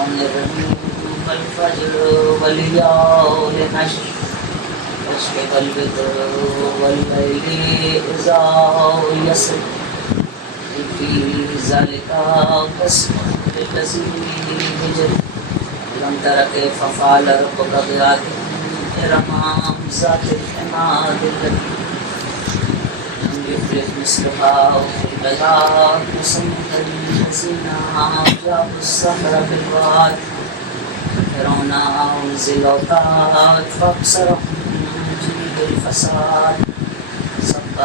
الرحمن الرحیم والفجر والیال عشر والشفع والوتر واللیل اذا یسر فی ذلک قسم للذی ہجر لم تر کیف فعل ربک بعاد ارم ذات العماد التي يفلت مثلها وفي البلاد مصمد الذين جابوا الصخر بالواد فرعون ذي الاوتاد فابصرهم جديد الفساد صب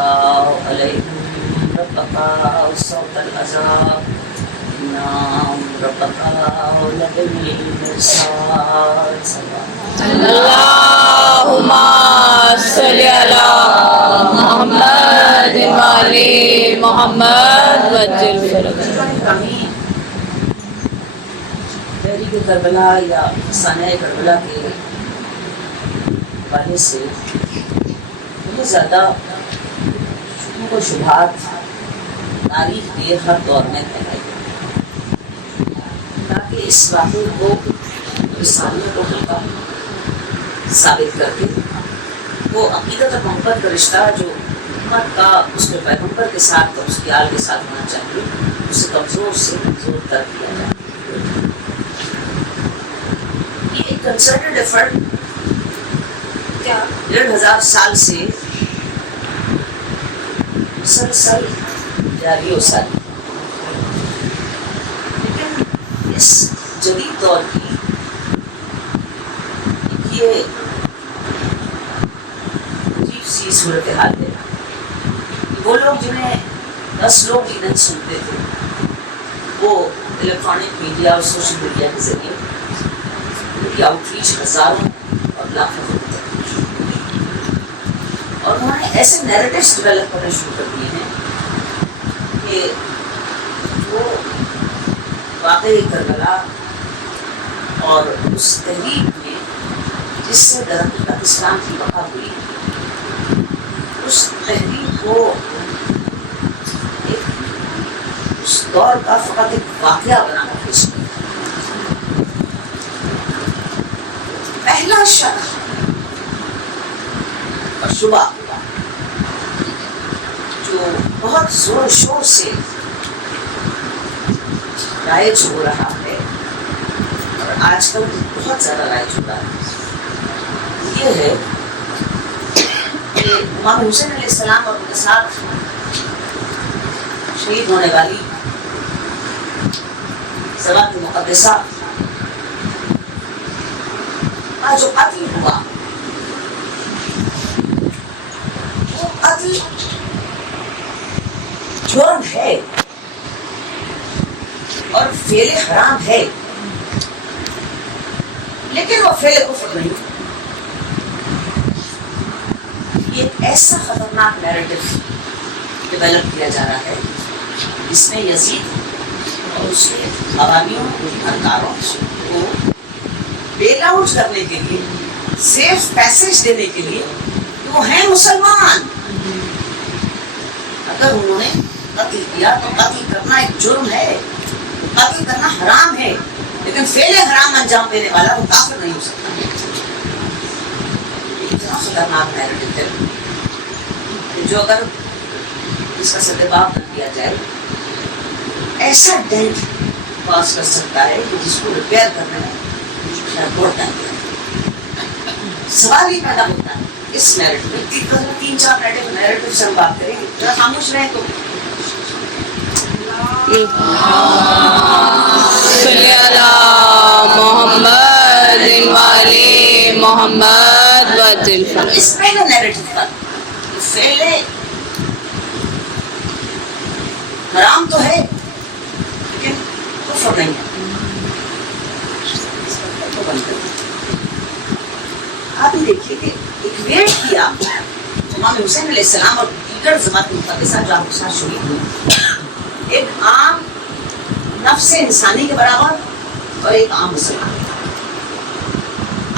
عليهم ربك صوت العذاب إن ربك لبالمرصاد. اللهم صل على محمد وعلى محمد وجل فرج. تحریک کربلا یا افسانہ کربلا کے حوالے سے بہت زیادہ شبہات و شبہات تاریخ کے ہر دور میں پھیلائی تاکہ اس واقعے کو رسالوں کو حلقہ ثابت کر کے وہ عقیدت اور محبت کا رشتہ جو امت کا اس کے پیغمبر کے ساتھ اور اس کی آل کے ساتھ ہونا چاہیے اسے کمزور سے کمزور کر دیا جائے. یہ ایک کنسرٹڈ ایفرٹ 1500 سال سے مسلسل جاری و ساری، لیکن اس جدید دور کی یہ عجیب سی صورتحال ہے. وہ لوگ جنہیں 10 لوگ بھی سنتے تھے وہ الیکٹرانک میڈیا اور سوشل میڈیا کے ذریعے ان کی آؤٹ ریچ ہزاروں اور لاکھوں ہوتی ہے، اور انہوں نے ایسے نیریٹیوز ڈیولپ کرنے شروع کر دیے ہیں کہ وہ واقعی کربلا اور اس تحریک میں جس سے درحقیقت اسلام کی بقا ہوئی، اس تحریک کو اس دور کا فقط ایک واقعہ بنا کر پیش کیا. پہلا شک اور شبہ جو بہت زور و شور سے رائج ہو رہا ہے اور آج کل بہت زیادہ رائج ہو رہا ہے، یہ ہے کہ امام حسین علیہ السلام اور ان کے ساتھ شہید ہونے والی صلوات مقدسہ کا جو قتل ہوا وہ قتل جرم ہے اور فعل حرام ہے، لیکن وہ فعل کفر نہیں. یہ ایسا خطرناک نیریٹو ڈیولپ کیا جا رہا ہے جس میں یزید اور اس کے حواریوں ارکانوں کو بیل آؤٹ کرنے کے لیے، سیف پیسج دینے کے لیے کہ وہ ہیں مسلمان، اگر انہوں نے قتل کیا تو قتل کرنا ایک جرم ہے، قتل کرنا حرام ہے، لیکن فعل حرام انجام دینے والا وہ کافر نہیں ہو سکتا. اتنا خطرناک نیریٹو ہے جو اگر اس کا سدباب نہ کیا جائے ایسا ڈینٹ پاس کر سکتا ہے کہ جس کو ریپیئر کرنے میں بہت ٹائم لگتا ہے. سوال یہ پیدا ہوتا ہے اس نیریٹو میں 3-4 نیریٹو سے ہم بات کریں گے، ذرا خاموش رہیں تو. صلی علی محمد وعلى محمد وجل فرج. اس پہلے نیریٹو پر فعل حرام تو ہے لیکن کفر نہیں ہے. آپ یہ دیکھیے کہ ایکویٹ کیا امام حسین علیہ السلام اور دیگر جماعت مقدسہ جو آپ کے ساتھ شریک ہوئی، ایک عام نفس انسانی کے برابر اور ایک عام مسلمان.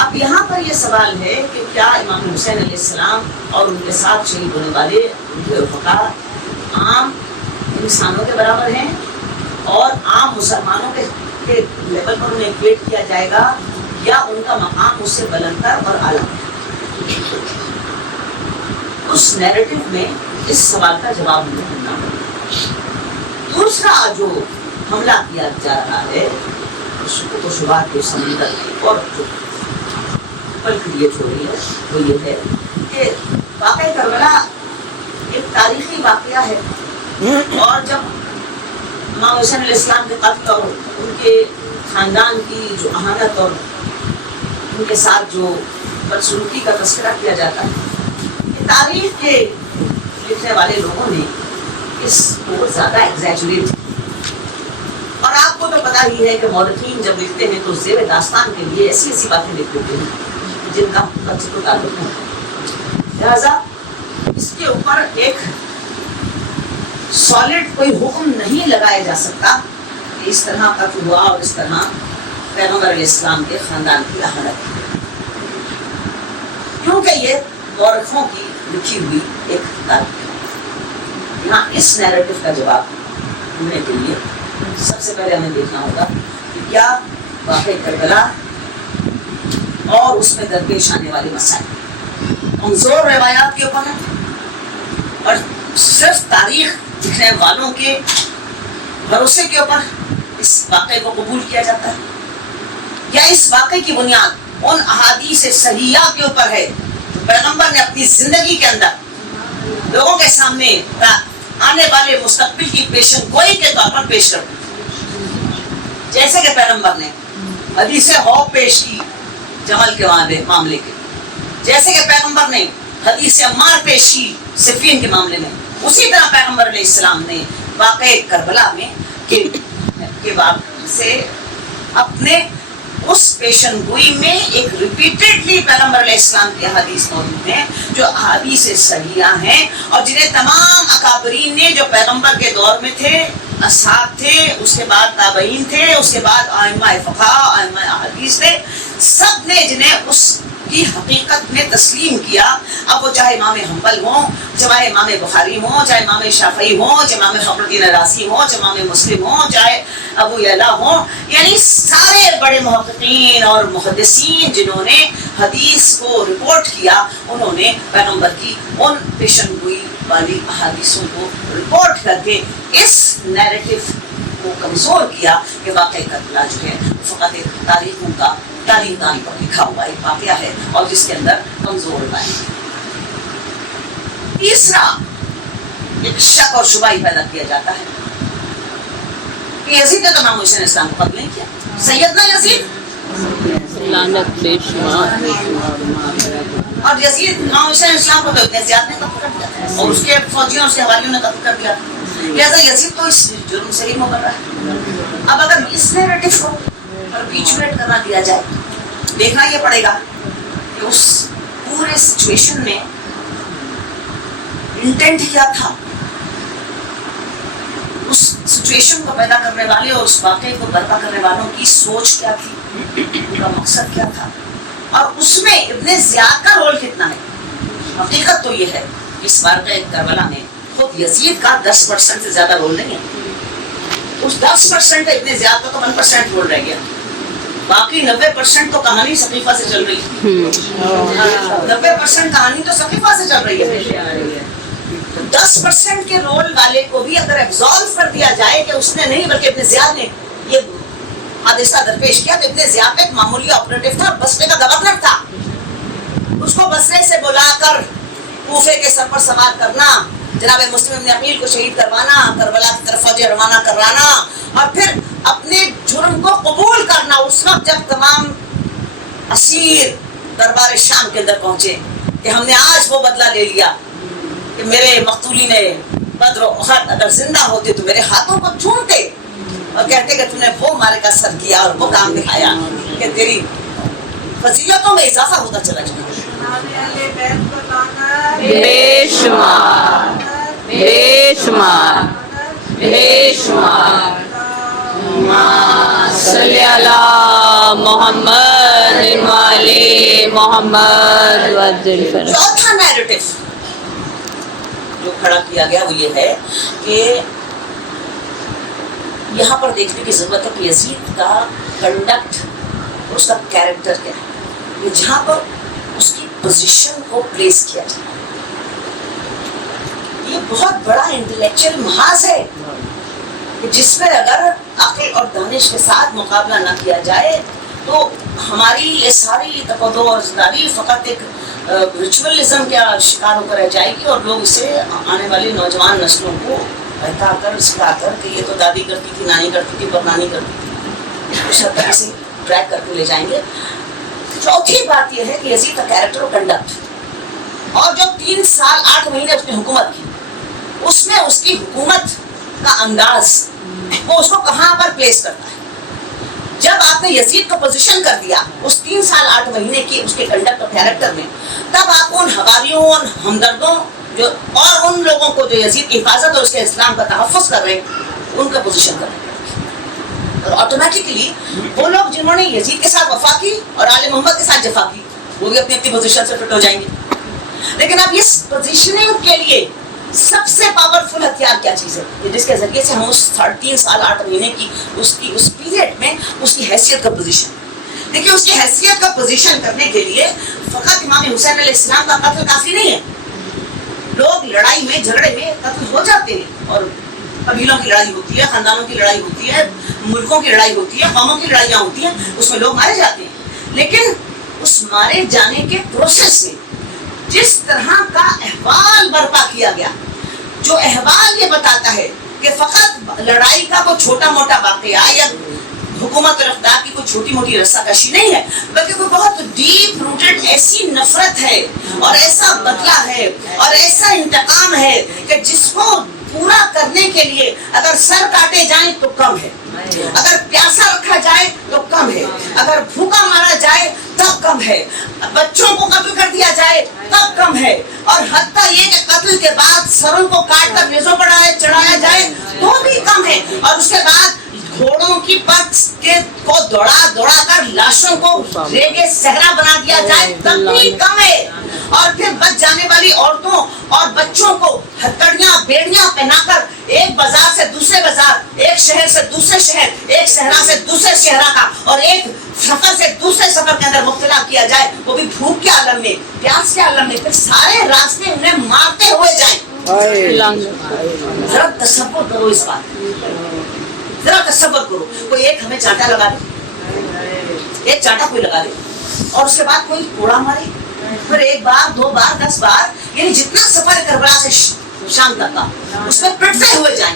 اب یہاں پر یہ سوال ہے کہ کیا امام حسین علیہ السلام اور ان کے ساتھ شہید ہونے والے ان کے رفقا عام انسانوں کے برابر ہیں اور عام مسلمانوں کے کے لیول پر انہیں ایکویٹ کیا جائے گا یا ان کا مقام اس سے بلندتر اور اعلیٰ ہے؟ اس نیریٹو میں اس سوال کا جواب نہیں ملنا۔ دوسرا جو حملہ کیا جا رہا ہے شکوک و شبہات کے سمندر اور جو پل کریٹ ہو رہی ہے وہ یہ ہے کہ واقعہ کربلا ایک تاریخی واقعہ ہے، اور جب امام حسین علیہ السلام کے قتل اور ان کے خاندان کی جو اہانت اور ان کے ساتھ جو بدسلوکی کا تذکرہ کیا جاتا ہے، یہ تاریخ کے لکھنے والے لوگوں نے اس کو بہت زیادہ ایگزیجریٹ، اور آپ کو تو پتا ہی ہے کہ مورخین جب لکھتے ہیں تو زیب داستان کے لیے ایسی ایسی باتیں لکھ دیتے ہیں جن کا حقیقت سے کوئی تعلق نہیں۔ لہٰذا اس کے اوپر ایک سالڈ کوئی حکم نہیں لگایا جا سکتا کہ اس طرح قتل ہوا اور اس طرح پیغمبر علیہ السلام کے خاندان کی اہانت کی، کیونکہ یہ مورخوں کی لکھی ہوئی ایک تاریخ ہے۔ یہاں اس نیریٹو کا جواب ڈھونڈنے کے لیے سب سے پہلے ہمیں دیکھنا ہوگا کہ کیا واقعہ کربلا اور اس میں درپیش آنے والے مسائل کمزور روایات کے اوپر ہیں اور صرف تاریخ لکھنے والوں کے بھروسے کے اوپر اس واقعے کو قبول کیا جاتا ہے، یا اس واقعے کی بنیاد ان احادیث صحیحہ کے اوپر ہے جو پیغمبر نے اپنی زندگی کے اندر لوگوں کے سامنے آنے والے مستقبل کی پیشن گوئی کے طور پر پیش کر دی، جیسے کہ پیغمبر نے حدیث خوف پیش کی جمل کے معاملے کے، جیسے کہ پیغمبر نے حدیث عمار پیش کی صفین کے معاملے میں، اسی طرح پیغمبر علیہ السلام نے واقع کربلا میں کے واقع سے اپنے اس پیشن گوئی میں ایک ریپیٹڈلی پیغمبر علیہ السلام کی حدیث موجود ہیں جو احادیث صحیحہ ہیں، اور جنہیں تمام اکابرین نے جو پیغمبر کے دور میں تھے، اصحاب تھے، اس کے بعد تابعین تھے، اس کے بعد ائمہ فقہ، ائمہ احادیث تھے، سب نے جنہیں اس کی حقیقت میں تسلیم کیا، اب وہ چاہے امام حنبل ہوں، چاہے امام بخاری ہوں، چاہے امام شافعی ہوں، چاہے امام فخر الدین رازی ہوں، چاہے امام مسلم ہوں، چاہے ابو یعلا ہوں، یعنی سارے بڑے محققین اور محدثین جنہوں نے حدیث کو رپورٹ کیا، انہوں نے پیغمبر کی ان پیشن گوئی والی احادیثوں کو رپورٹ کر کے اس نیریٹو کو کمزور کیا کہ واقعہ کربلا جو ہے فقط ایک تاریخوں کا تاریخ دان پر لکھا ہوا ایک واقعہ ہے اور جس کے اندر کمزور روایت ہے۔ تیسرا ایک شک اور شبہ ہی پیدا کیا جاتا ہے کہ یزید نے تو امام حسین اسلام کو قتل نہیں کیا، سیدنا یزید لعنت بے شمار، اور یزید امام حسین اسلام کو تو اتنے زیادہ نے قتل کر دیا اور اس کے فوجیوں اور اس کے حوالیوں نے قتل کر دیا، لہٰذا یزید تو اس جرم سے ہی مقرر ہے۔ اب اگر اس نیریٹو کو پرپیچویٹ کرنا دیا جائے، دیکھنا یہ پڑے گا کہ اس پورے سچویشن میں انٹینٹ کیا تھا، اس سچویشن کو پیدا کرنے والے اور اس واقعے کو برپا کرنے والوں کی سوچ کیا تھی، ان کا مقصد کیا تھا، اور اس میں ابن زیاد کا رول کتنا ہے۔ حقیقت تو یہ ہے اس واقعہ کربلا میں خود یزید کا 10% سے زیادہ رول نہیں ہے، اس 10% ابن زیاد کا تو 1% رول رہ گیا، باقی 90% تو کہانی ثقیفہ سے چل رہی ہے، 90% کہانی تو ثقیفہ سے چل رہی ہے۔ 10% کے رول والے کو بھی اگر ایبزالو کر دیا جائے کہ اس نے نہیں بلکہ ابن زیاد نے یہ حادثہ درپیش کیا، تو ابن زیاد ایک معمولی آپریٹو تھا، بصرے کا گورنر تھا، اس کو بصرے سے بلا کر کوفے کے سر پر سوار کرنا، جناب مسلم ابن عقیل کو شہید کروانا، کربلا کی طرف فوجیں روانہ کرانا، اور پھر اپنے جرم کو قبول کرنا اس وقت جب تمام اسیر دربار شام کے اندر پہنچے کہ ہم نے آج وہ بدلہ لے لیا کہ میرے مقتولین بدر و احد اگر زندہ ہوتے تو میرے ہاتھوں کو چومتے اور کہتے کہ تم نے وہ معرکہ سر کیا اور وہ کام دکھایا کہ تیری فضیلتوں میں اضافہ ہوتا چلا جائے۔ بے شمار، بے شمار، بے شمار، صلی اللہ محمد وعلی محمد وعجل فرج۔ چوتھا نیریٹو جو کھڑا کیا گیا وہ یہ ہے کہ یہاں پر دیکھنے کی ضرورت ہے کہ یزید کا کنڈکٹ، اس کا کیریکٹر کیا ہے، جہاں پر اس کی پوزیشن کو پلیس کیا جائے. یہ بہت بڑا انٹلیکچوئل محاذ ہے جس میں اگر عقل اور دانش کے ساتھ مقابلہ نہ کیا جائے تو ہماری یہ ساری تقدو اور زداری فقط ایک ریچولزم کا شکار ہو کر رہ جائے گی، اور لوگ اسے آنے والی نوجوان نسلوں کو بتا کر سکھا کر کہ یہ تو دادی کرتی تھی، نانی کرتی تھی، پرنانی کرتی تھی، اس حد تک اسے ٹریک کر کے لے جائیں گے. چوتھی بات یہ ہے کہ یزید کا کیریکٹر اور کنڈکٹ، اور جو 3 سال 8 مہینے اس نے حکومت کی، اس میں اس کی حکومت کا انداز وہ اس کو کہاں پر پلیس کرتا ہے. جب آپ نے یزید کو پوزیشن کر دیا اس 3 سال 8 مہینے کی اس کے کنڈکٹ اور کیریکٹر میں، تب آپ ان حواریوں اور ہمدردوں جو اور ان لوگوں کو جو یزید کی حفاظت اور اس کے اسلام کا تحفظ کر رہے ہیں ان کا پوزیشن کر رہے ہیں. اور آٹومیٹکلی وہ لوگ جنہوں نے یزید کے ساتھ وفا کی اور آل محمد کے ساتھ جفا کی وہ بھی اپنی اپنی پوزیشن سے فٹ ہو جائیں گے. لیکن اب اس پوزیشننگ کے لیے سب سے پاورفل ہتھیار کیا چیز ہے جس کے ذریعے سے ہم اس 3 سال 8 مہینے کی اس پیریڈ میں اس کی حیثیت کا پوزیشن. دیکھیے اس کی حیثیت کا پوزیشن کرنے کے لیے فقط امام حسین علیہ السلام کا قتل کافی نہیں ہے. لوگ لڑائی میں جھگڑے میں قتل ہو جاتے ہیں، اور قبیلوں کی لڑائی ہوتی ہے، خاندانوں کی لڑائی ہوتی ہے، ملکوں کی لڑائی ہوتی ہے، قوموں کی لڑائیاں ہوتی ہیں، اس میں لوگ مارے جاتے ہیں. لیکن اس مارے جانے کے پروسیس میں جس طرح کا احوال برپا کیا گیا، جو احوال یہ بتاتا ہے کہ فقط لڑائی کا کوئی چھوٹا موٹا واقعہ یا حکومت اور اقتدار کی کوئی چھوٹی موٹی رسہ کشی نہیں ہے، بلکہ کوئی بہت ڈیپ روٹڈ ایسی نفرت ہے اور ایسا بدلہ ہے اور ایسا انتقام ہے کہ جس کو پورا کرنے کے لیے اگر سر کاٹے جائیں تو کم ہے، اگر پیاسا رکھا جائے تو کم ہے، اگر بھوکا مارا جائے تب کم ہے، بچوں کو قتل کر دیا جائے تب کم ہے، اور حتیٰ یہ کہ قتل کے بعد سروں کو کاٹ کر نیزوں پر چڑھایا جائے تو بھی کم ہے، اور اس کے بعد گھوڑوں کی پگ کو دوڑا کر لاشوں کو ریگے صحرا بنا دیا جائے تب بھی کم ہے، اور پھر بچ جانے والی عورتوں اور بچوں کو ہتھکڑیاں بیڑیاں پہنا کر ایک بازار سے دوسرے بازار، ایک شہر سے دوسرے شہر، ایک صحرا سے دوسرے صحرا کا اور ایک سفر سے دوسرے سفر کے اندر مبتلا کیا جائے، وہ بھی بھوک کے عالم میں، پیاس کے عالم میں، پھر سارے راستے انہیں مارتے ہوئے جائیں. ذرا تصور کرو اس بات، ذرا تصور کرو کوئی ایک ہمیں چانٹا لگا دے، ایک چانٹا کوئی لگا دے اور اس کے بعد کوئی کوڑا مارے، پھر 1 بار 2 بار 10 بار، یعنی جتنا سفر کربلا سے شام تک کا اس میں پٹتے ہوئے جائیں.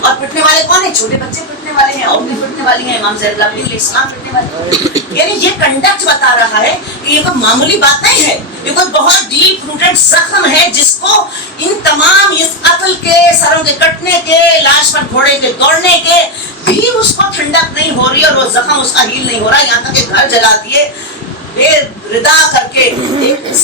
اور پٹنے والے کون ہیں؟ چھوٹے بچے پٹنے والے ہیں، عورتیں پٹنے والی ہیں، امام زین العابدین علیہ السلام پٹنے والے. یعنی یہ کنڈکٹ بتا رہا ہے کہ یہ کوئی معمولی بات نہیں ہے، یہ کوئی بہت ڈیپ روٹڈ زخم ہے جس کو ان تمام اس قتل کے، سروں کے کٹنے کے، لاش پر گھوڑے کے دوڑنے کے بھی اس کو ٹھنڈک نہیں ہو رہی، اور وہ زخم اس کا ہیل نہیں ہو رہا، یہاں تک کہ گھر جلا دیے بے ردا کر کے. ایک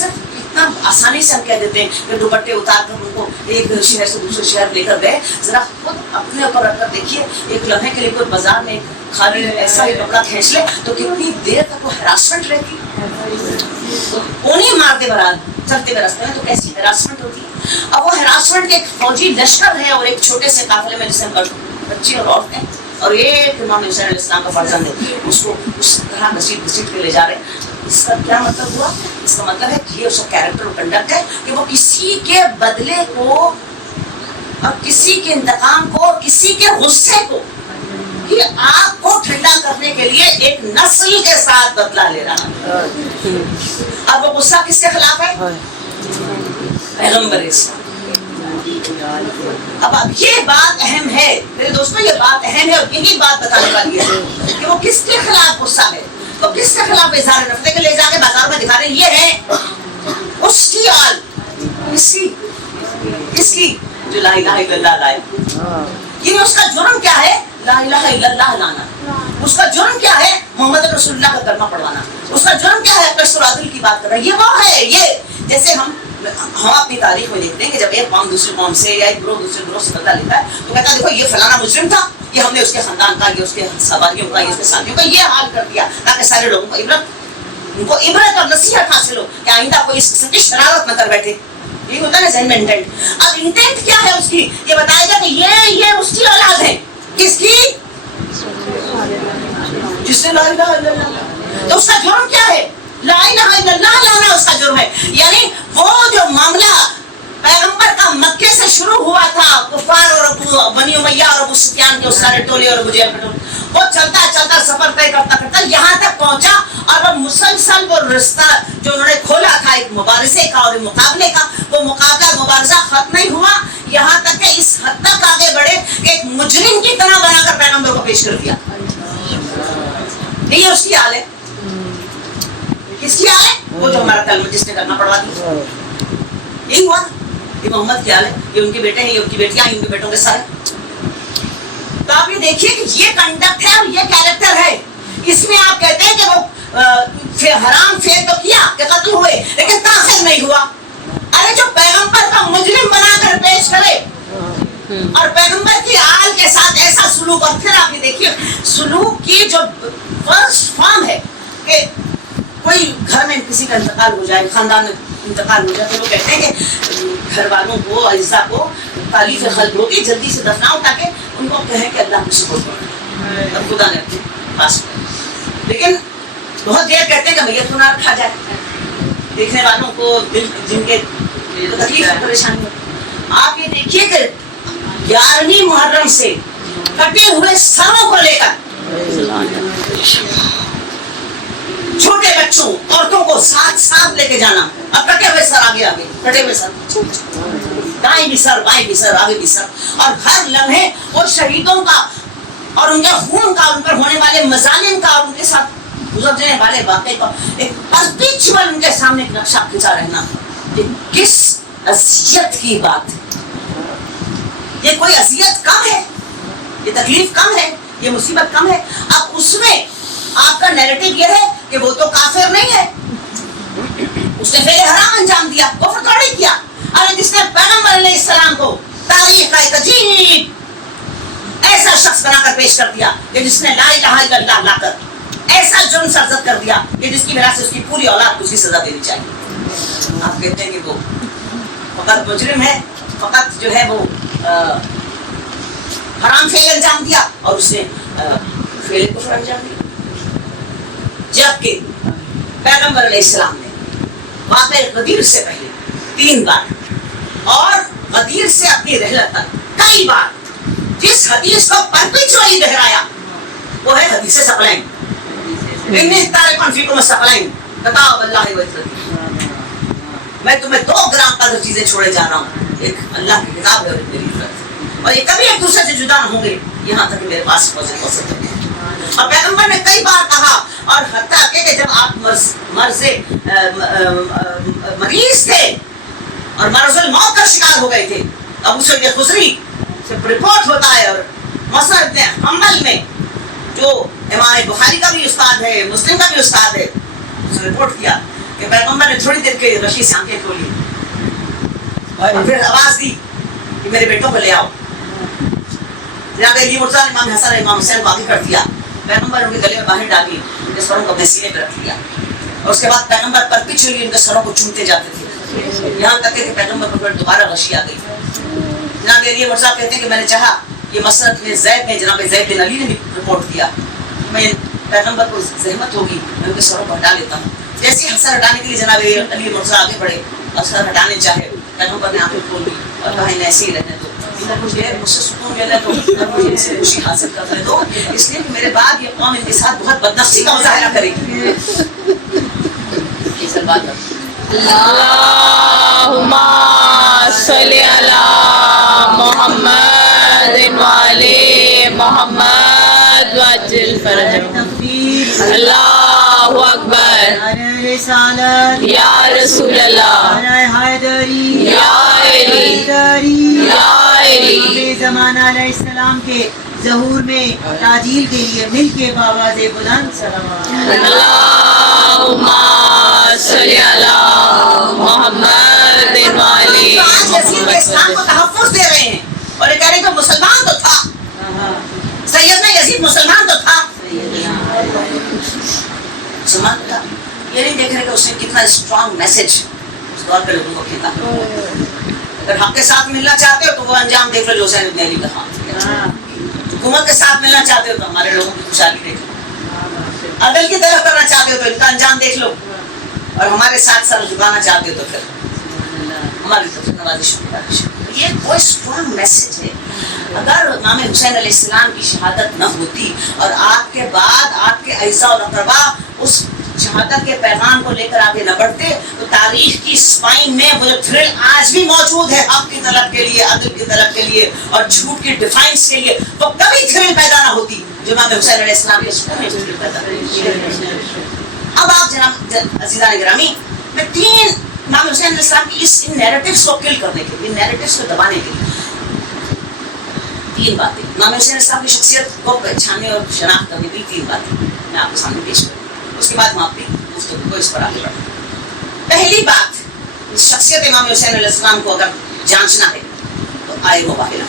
اتنا آسانی سے ہم کہہ دیتے ہیں کہ دوپٹے اتار کر ان کو ایک شہر سے دوسرے شہر لے کر گئے. ذرا خود اپنے اوپر رکھ کر دیکھیے، ایک لمحے کے لیے کوئی بازار میں خالی ایسا ہی کپڑا کھینچ لے تو کتنی دیر تک وہ ہراسمنٹ رہتی، انہیں مارتے برات چلتے ہوئے راستے میں تو کیسی ہراسمنٹ ہوتی ہے. اب وہ ہراسمنٹ کے ایک فوجی لشکر ہے اور ایک چھوٹے سے قافلے میں جس میں بچے اور عورتیں اور ایک امام حسین علیہ السلام کا فرزند ہے، اس کو اس طرح گھسیٹ کے لے جا رہے ہیں. اس کا کیا مطلب ہوا؟ اس کا مطلب ہے کہ یہ اس کا کیریکٹر اور کنڈکٹ ہے کہ وہ کسی کے بدلے کو اور کسی کے انتقام کو اور کسی کے غصے کو کہ آگ کو ٹھنڈا کرنے کے لیے ایک نسل کے ساتھ بدلہ لے رہا ہے. اب وہ غصہ کس کے خلاف ہے؟ پیغمبر اسلام. اب یہ بات اہم ہے میرے دوستوں، یہ بات اہم ہے اور یہی بات بتانے والی ہے کہ وہ کس کے خلاف غصہ ہے، وہ کس کے خلاف اظہار نفرت کے لے جا کے بازار میں دکھا رہے ہیں. یہ ہے اس کی آل، اس کی جو لا الہ الا اللہ لائے. یہ اس کا جرم کیا ہے؟ لا الہ الا اللہ لانا. اس کا جرم کیا ہے؟ محمد رسول اللہ کا کلمہ پڑھوانا. اس کا جرم کیا ہے؟ قسط و عدل کی بات کرنا. یہ وہ ہے. یہ جیسے ہم اپنی تاریخ میں دیکھتے ہیں کہ جب ایک قوم دوسری قوم سے یا ایک گروہ دوسرے گروہ سے بدلہ لیتا ہے تو کہتا ہے دیکھو یہ فلانا مجرم تھا، یہ ہم نے اس کے خاندان کا، یہ اس کے سواریوں کا، یہ اس کے ساتھیوں کا یہ حال کر دیا تاکہ سارے لوگوں کو عبرت اور نصیحت حاصل ہو کہ آئندہ کوئی اس قسم کی شرارت نہ کر بیٹھے. یہ ہوتا ہے ذہن میں انٹینٹ. اب انٹینٹ کیا ہے اس کی؟ یہ بتائے گا کہ یہ اس کی اولاد ہے، کس کی؟ جس نے لا الہ الا اللہ، تو اس کا جرم کیا ہے؟ لا الہ الا اللہ لانا اس کا جرم ہے. یعنی وہ جو معاملہ پیغمبر کا مکے سے شروع ہوا تھا، کفار اور ابو بنی امیہ اور ابو سفیان کے اس سارے ٹولے اور ابو جہل کے ٹولے، وہ چلتا چلتا سفر طے کرتا کرتا یہاں تک پہنچا، اور وہ مسلسل وہ رستہ جو انہوں نے کھولا تھا ایک مبارزے کا اور مقابلے کا، وہ مقابلہ مبارزہ ختم نہیں ہوا، یہاں تک کہ اس حد تک آگے بڑھے کہ ایک مجرم کی طرح بنا کر پیغمبر کو پیش کر دیا. یہ اس کی حال ہے. کس کی حال ہے؟ وہ جو ہمارا کلمہ جس نے کرنا پڑوا دیا. یہی ہوا. یہ محمد کی حال ہے، یہ ان کے بیٹے ہیں، یہ ان کی بیٹیاں ہیں، ان کے بیٹوں کے سارے. تو آپ یہ دیکھیے کہ یہ کنڈکٹ ہے اور یہ کیریکٹر ہے. اس میں آپ کہتے ہیں کہ وہ حرام فعل تو کیا کہ قتل ہوئے، لیکن تاخیر نہیں ہوا. ارے جو پیغمبر کا مجرم بنا کر پیش کرے اور پیغمبر کی آل کے ساتھ ایسا سلوک، اور پھر آپ یہ دیکھیے سلوک کی جو فرسٹ فارم ہے کہ کوئی گھر میں کسی کا انتقال ہو جائے، خاندان میں انتقال ہو جائے، تو وہ کہتے ہیں کہ گھر والوں کو، اعزاء کو تالیف خلق ہوگی، جلدی سے دفناؤ تاکہ ان کو کہیں کہ اللہ کو سپورٹ کرے، اب خدا نے اپنے پاس. لیکن بہت دیر کہتے ہیں کہ میت کو نہ رکھا جائے، دیکھنے والوں کو دل جن کے تکلیف اور پریشانی ہو. آپ یہ دیکھیے کہ 11ویں محرم سے کٹے ہوئے سروں کو لے کر چھوٹے بچوں عورتوں کو ساتھ ساتھ لے کے جانا، اب کٹے ہوئے سر آگے آگے، کٹے ہوئے سر دائیں بھی سر بائیں بھی سر آگے بھی سر، اور ہر لمحے وہ شہیدوں کا اور ان کے خون کا، ان پر ہونے والے مظالم کا اور ان کے ساتھ گزر جانے والے واقعے کا ایک پرپیچوئل ان کے سامنے ایک نقشہ کھینچا رہنا. یہ کس اذیت کی بات ہے؟ یہ کوئی اذیت کم ہے؟ یہ تکلیف کم ہے؟ یہ مصیبت کم ہے؟ اب اس میں آپ کا نیریٹو یہ ہے کہ وہ تو کافر نہیں ہے، اس نے فعل حرام انجام دیا، کفر تھوڑی کیا. ارے جس نے پیغمبر علیہ السلام کو تاریخ کا ایک عجیب ایسا شخص بنا کر پیش کر دیا کہ جس نے لا الہ الا اللہ لا کر ایسا جرم سرزد کر دیا کہ جس کی وجہ سے اس کی پوری اولاد کو اس کی سزا دینی چاہیے. آپ کہتے ہیں کہ وہ فقط مجرم ہے، فقط جو ہے وہ حرام فعل انجام دیا اور اس نے فعل کفر انجام دیا. جبکہ پیغمبر علیہ السلام نے واقع غدیر سے پہلے 3 بار اور غدیر سے اپنی رحلت تک کئی بار جس حدیث کو پرپیچولی دہرایا وہ ہے حدیث ثقلین. انی تارکن فیکم الثقلین کتاب اللہ و عزت. میں تمہیں 2 گرام قدر چیزیں چھوڑے جا رہا ہوں، ایک اللہ کی کتاب ہے اور ایک میری عزت، اور یہ کبھی ایک دوسرے سے جدا نہ ہوں گے یہاں تک کہ میرے پاس پہنچ سکتے ہیں. اور پیغمبر نے کئی بار کہا، اور حتیٰ کہ جب آپ مریض تھے اور مرض الموت کا شکار ہو گئے تھے، ابو سعید خدری سے رپورٹ ہوتا ہے، اور مسند حنبل میں جو امام بخاری کا بھی استاد ہے، مسلم کا بھی استاد ہے، اس نے رپورٹ کیا کہ پیغمبر نے تھوڑی دیر کے رشی سے آنکھیں کھولی اور پھر آواز دی کہ میرے بیٹوں کو لے آؤ. جناب علی مرزا نے امام حسن امام حسین کو آگے کر دیا، پیغمبر ان کے گلے میں باہر ڈالی، ان کے سروں کو اپنے سینے پہ رکھ لیا، اور اس کے بعد پیغمبر پر پچھلی ان کے سروں کو چومتے جاتے تھے، یہاں تک کہ پیغمبر کو پھر دوبارہ غشی آ گئی. جناب علی مرزا کہتے ہیں کہ میں نے چاہا، یہ مسند میں زید نے، جناب زید بن علی نے بھی رپورٹ کیا، میں پیغمبر کو زحمت ہوگی میں ان کے سروں کو ہٹا لیتا ہوں. جیسے حسن ہٹانے کے لیے جناب علی مرزا آگے بڑھے اور سر ہٹانے چاہے، پیغمبر نے آنکھیں کھول دی اور کہا انہیں ایسے ہی رہنے دو، مجھے مجھ سے سکون ملے تو مجھے ان سے خوشی حاصل کرنے دو، اس لیے کہ میرے بعد یہ قوم ان کے ساتھ بہت بدنفسی کا مظاہرہ کرے گی. یہ سب بات اللہم صلی علی محمد وعلی محمد وعجل فرجہم. اللہ اکبر یا رسول اللہ یا علی یا علی. زمانہ علیہ السلام کے ظہور میں تعجیل کے لیے مل کے باواز بلند صلوات. اللہم صلی علی محمد وعلی آج یزید اسلام کو تحفظ دے رہے ہیں اور یہ کہہ رہے ہیں کہ مسلمان تو تھا، سیدنا یزید مسلمان تو تھا، مسلمان تھا. یہ نہیں دیکھ رہے کہ اس نے کتنا اسٹرانگ میسج اس دور کے لوگوں کو پھینکا. اگر حق کے ساتھ ملنا چاہتے ہو تو وہ انجام دیکھ لو جو حسین بن علی کا خان. حکومت کے ساتھ ملنا چاہتے ہو تو ہمارے لوگوں کی خوشحالی دیکھ لو، عدل کی طرف کرنا چاہتے ہو تو ان کا انجام دیکھ لو، اور ہمارے ساتھ سر جھکانا چاہتے ہو تو پھر ہماری طرف سے نوازش ہوگی۔ یہ کوئی اسٹرانگ میسج ہے۔ اگر امام حسین علیہ السلام کی شہادت نہ ہوتی اور آپ کے بعد آپ کے اعزاء اور اقربا اس شہادت کے پیغام کو لے کر آگے نہ بڑھتے تو تاریخ کی اسپائن میں وہ تھرل آج بھی موجود ہے، حق کی طلب کے لیے، عدل کی طلب کے لیے اور جھوٹ کی ڈیفائنس کے لیے، وہ کبھی تھرل پیدا نہ ہوتی جو امام حسین علیہ السلام کے تھرل پیدا ہوئی۔ اب آپ جناب عزیزان گرامی، میں تین امام حسین علیہ السلام کی ان نیریٹیوز کو کل کرنے کے لیے، ان نیریٹیوز کو دبانے کے لیے تین باتیں، امام حسین علیہ السلام کی شخصیت کو پہچاننے اور شناخت کرنے کے لیے تین باتیں میں آپ کے سامنے پیش کروں، اس کے بعد ہم اپنی گفتگو کو اس پر آگے بڑھیں۔ پہلی بات، شخصیت امام حسین علیہ السلام کو اگر جانچنا ہے تو آئے مباہلہ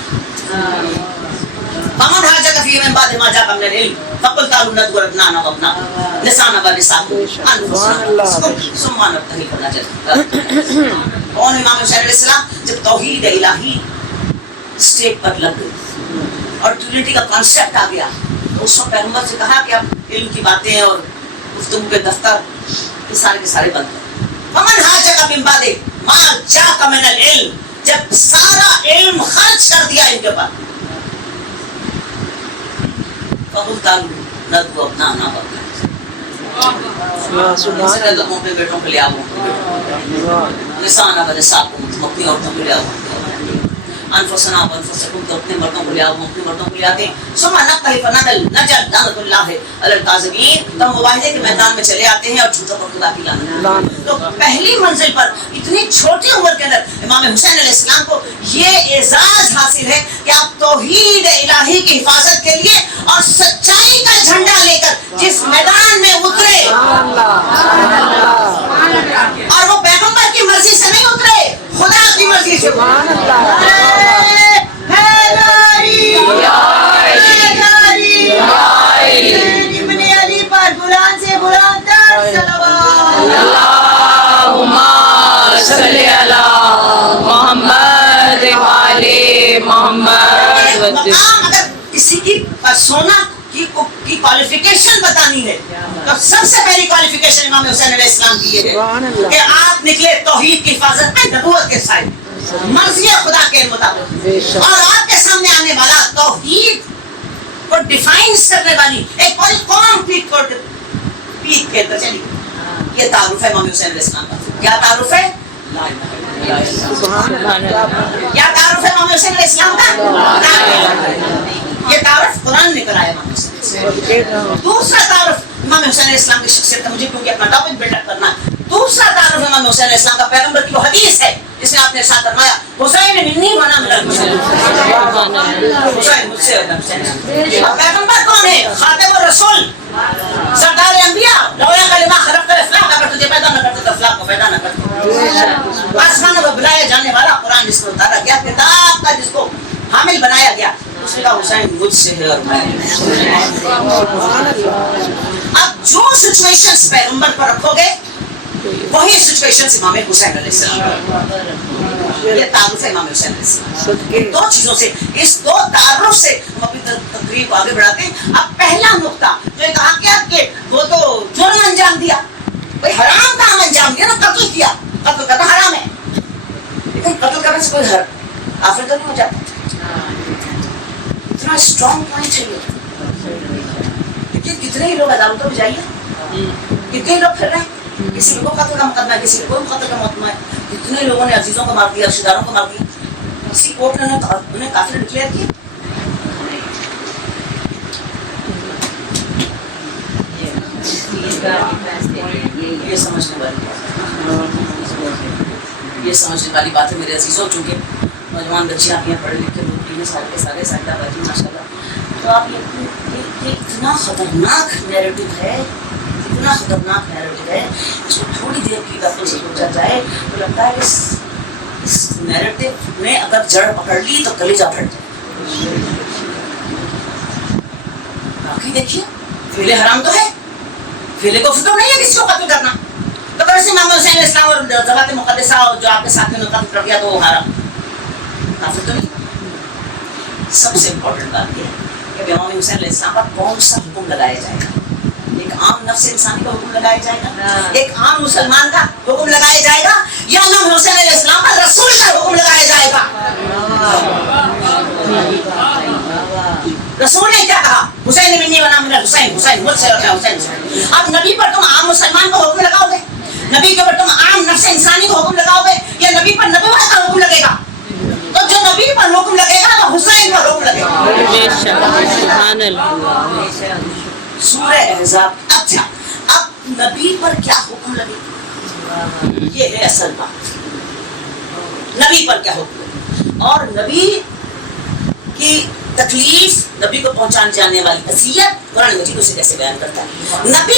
فمن حاجک فی من بعد ما جاءک من العلم فقل تعالوا ندعو ابناءنا وابناءکم نساءنا ونساءکم انفسنا ثم نبتہل فنجعل۔ کون امام حسین علیہ السلام؟ جب توحید الہی اسٹیج پر لگ گئی اور ٹرینٹی کا کانسیپٹ آ گیا تو اس وقت پیغمبر سے کہا کہ اب علم کی باتیں اور گفتگو کے دفتر یہ سارے کے سارے بند ہیں۔ فمن حاجک من بعد ما جاءک من العلم، جب سارا علم خرچ کر دیا ان کے پاس، فقل تعالوا ندعو ابناءنا وابناءکم، اپنے بیٹوں کو لے آؤ، نساءنا ونساءکم، اپنی عورتوں کو لے آؤ، انفسنا وانفسکم، تو اپنے مردوں کو لے آؤ، اپنے مردوں کو لے آتے ہیں، ثم نقتہل فنجعل لعنت اللہ علی الکاذبین، تو ہم مباہلے کے میدان میں چلے آتے ہیں اور جھوٹوں پر خدا کی لعنت۔ تو پہلی منزل پر اتنی چھوٹی عمر کے اندر امام حسین علیہ السلام کو یہ اعزاز حاصل ہے کہ آپ توحید الہی کی حفاظت کے لیے اور سچائی کا جھنڈا لے کر جس میدان میں اترے، اور وہ پیغمبر کی مرضی سے نہیں اترے، خدا کی مرضی سے ابن علی پر بلند سے بلند تر صلوات۔ اللہم صلی علی محمد وعلی محمد۔ مقام اگر کسی کی پرسونا کی کوالیفیکیشن بتانی ہے تو سب سے پہلی کوالیفیکیشن امام حسین علیہ السلام کی یہ ہے کہ آپ نکلے توحید کی حفاظت میں، نبوت کے سائے، مرضی خدا کے مطابق، اور آپ کے سامنے آنے والا توحید کو ڈیفائنس کرنے والی ایک پوری قوم پیٹ کھیل کر چلی۔ یہ تعارف ہے امام حسین علیہ السلام کا۔ کیا تعارف ہے؟ کیا تعارف ہے امام حسین علیہ السلام کا؟ یہ تعارف قرآن نے کرایا امام حسین علیہ السلام۔ دوسرا تعارف امام حسین علیہ السلام کی شخصیت کا، مجھے کیونکہ اپنا ٹاپک بلڈ اپ کرنا ہے، دوسرا تعارف امام حسین علیہ السلام کا پیغمبر کی وہ حدیث ہے جس میں آپ نے ارشاد فرمایا حسین منی وانا من الحسین، حسین مجھ سے ہے۔ اور پیغمبر کون ہے؟ خاتم الرسول، سردار انبیاء، لولا کلمہ خلقت الافلاق، اگر تجھے پیدا نہ کرتے تو افلاق کو پیدا نہ کرتے۔ آسمان میں بلایا جانے والا قرآن جس کو اتارا گیا، کتاب کا جس کو حامل بنایا گیا، اس نے کہا حسین مجھ سے ہے اور میں۔ اب جو سچویشنز پیغمبر پر رکھو گے وہی سچویشنز امام حسین علیہ السلام۔ یہ تعارف ہے امام حسین علیہ السلام۔ دو چیزوں سے، اس دو تعارف سے ہم اپنی تقریر کو آگے بڑھاتے ہیں۔ اب پہلا نقطہ جو کہا کیا کہ وہ تو جرم انجام دیا، کوئی حرام کام انجام دیا نا، قتل کیا، قتل کرنا حرام ہے، لیکن قتل کرنے سے کوئی کافر تو نہیں ہو جاتا۔ اتنا اسٹرانگ پوائنٹ ہے یہ، لیکن کتنے ہی لوگ عدالتوں میں جائیے، کتنے لوگ پھر رہے ہیں، کسی کو قتل کا مقدمہ ہے، کسی کو کوئی قتل کا مقدمہ ہے، کتنے لوگوں نے عزیزوں کو مار دیا، رشتہ داروں کو مار دیا، کسی کورٹ نے انہیں کافر ڈکلیئر کیا۔ یہ سمجھنے والی بات ہے میرے عزیزوں، چونکہ نوجوان بچے آپ یہاں پڑھے لکھے لوگ ہیں، سارے کے سارے سائدہ بازی ماشاء اللہ، تو آپ یہ اتنا خطرناک نیریٹو ہے، اتنا خطرناک نیریٹو ہے، اس کو تھوڑی دیر کی دفعہ سے سوچا جائے تو لگتا ہے کہ اس نیریٹو نے اگر جڑ پکڑ لی تو کلیجہ پھٹ جائے۔ باقی دیکھیے فعل حرام تو ہے، فعل کو فکر نہیں ہے کسی کو قتل کرنا، تو ویسے امام حسین علیہ السلام اور ذوات مقدسہ جو آپ کے ساتھ میں قتل کر دیا تو وہ حرام، کافر تو نہیں۔ سب سے امپورٹنٹ بات یہ ہے کہ امام حسین علیہ السلام پر کون سا حکم لگایا جائے گا. ایک عام نفس انسانی کا حکم لگایا جائے گا, ایک عام مسلمان کا حکم لگایا جائے گا, یا امام حسین علیہ السلام پر رسول کا حکم لگایا جائے گا. رسول نے کیا کہا, حسین منی و انا من الحسین, حسین مجھ سے اور میں حسین سے. اب نبی پر تم عام مسلمان کو حکم لگاؤ گے, نبی کے اوپر تم عام نفس انسانی کو حکم لگاؤ گے, یا نبی پر نبوت کا حکم لگے گا؟ تو جو نبی پر حکم لگے گا وہ حسین پر حکم لگے گا. سورہ احزاب. اچھا اب نبی پر کیا حکم لگے گا, یہ ہے اصل بات. نبی پر کیا حکم, اور نبی کی تکلیف, نبی کو پہنچانے جانے والی اذیت قرآن مجید اسے کیسے بیان کرتا ہے. نبی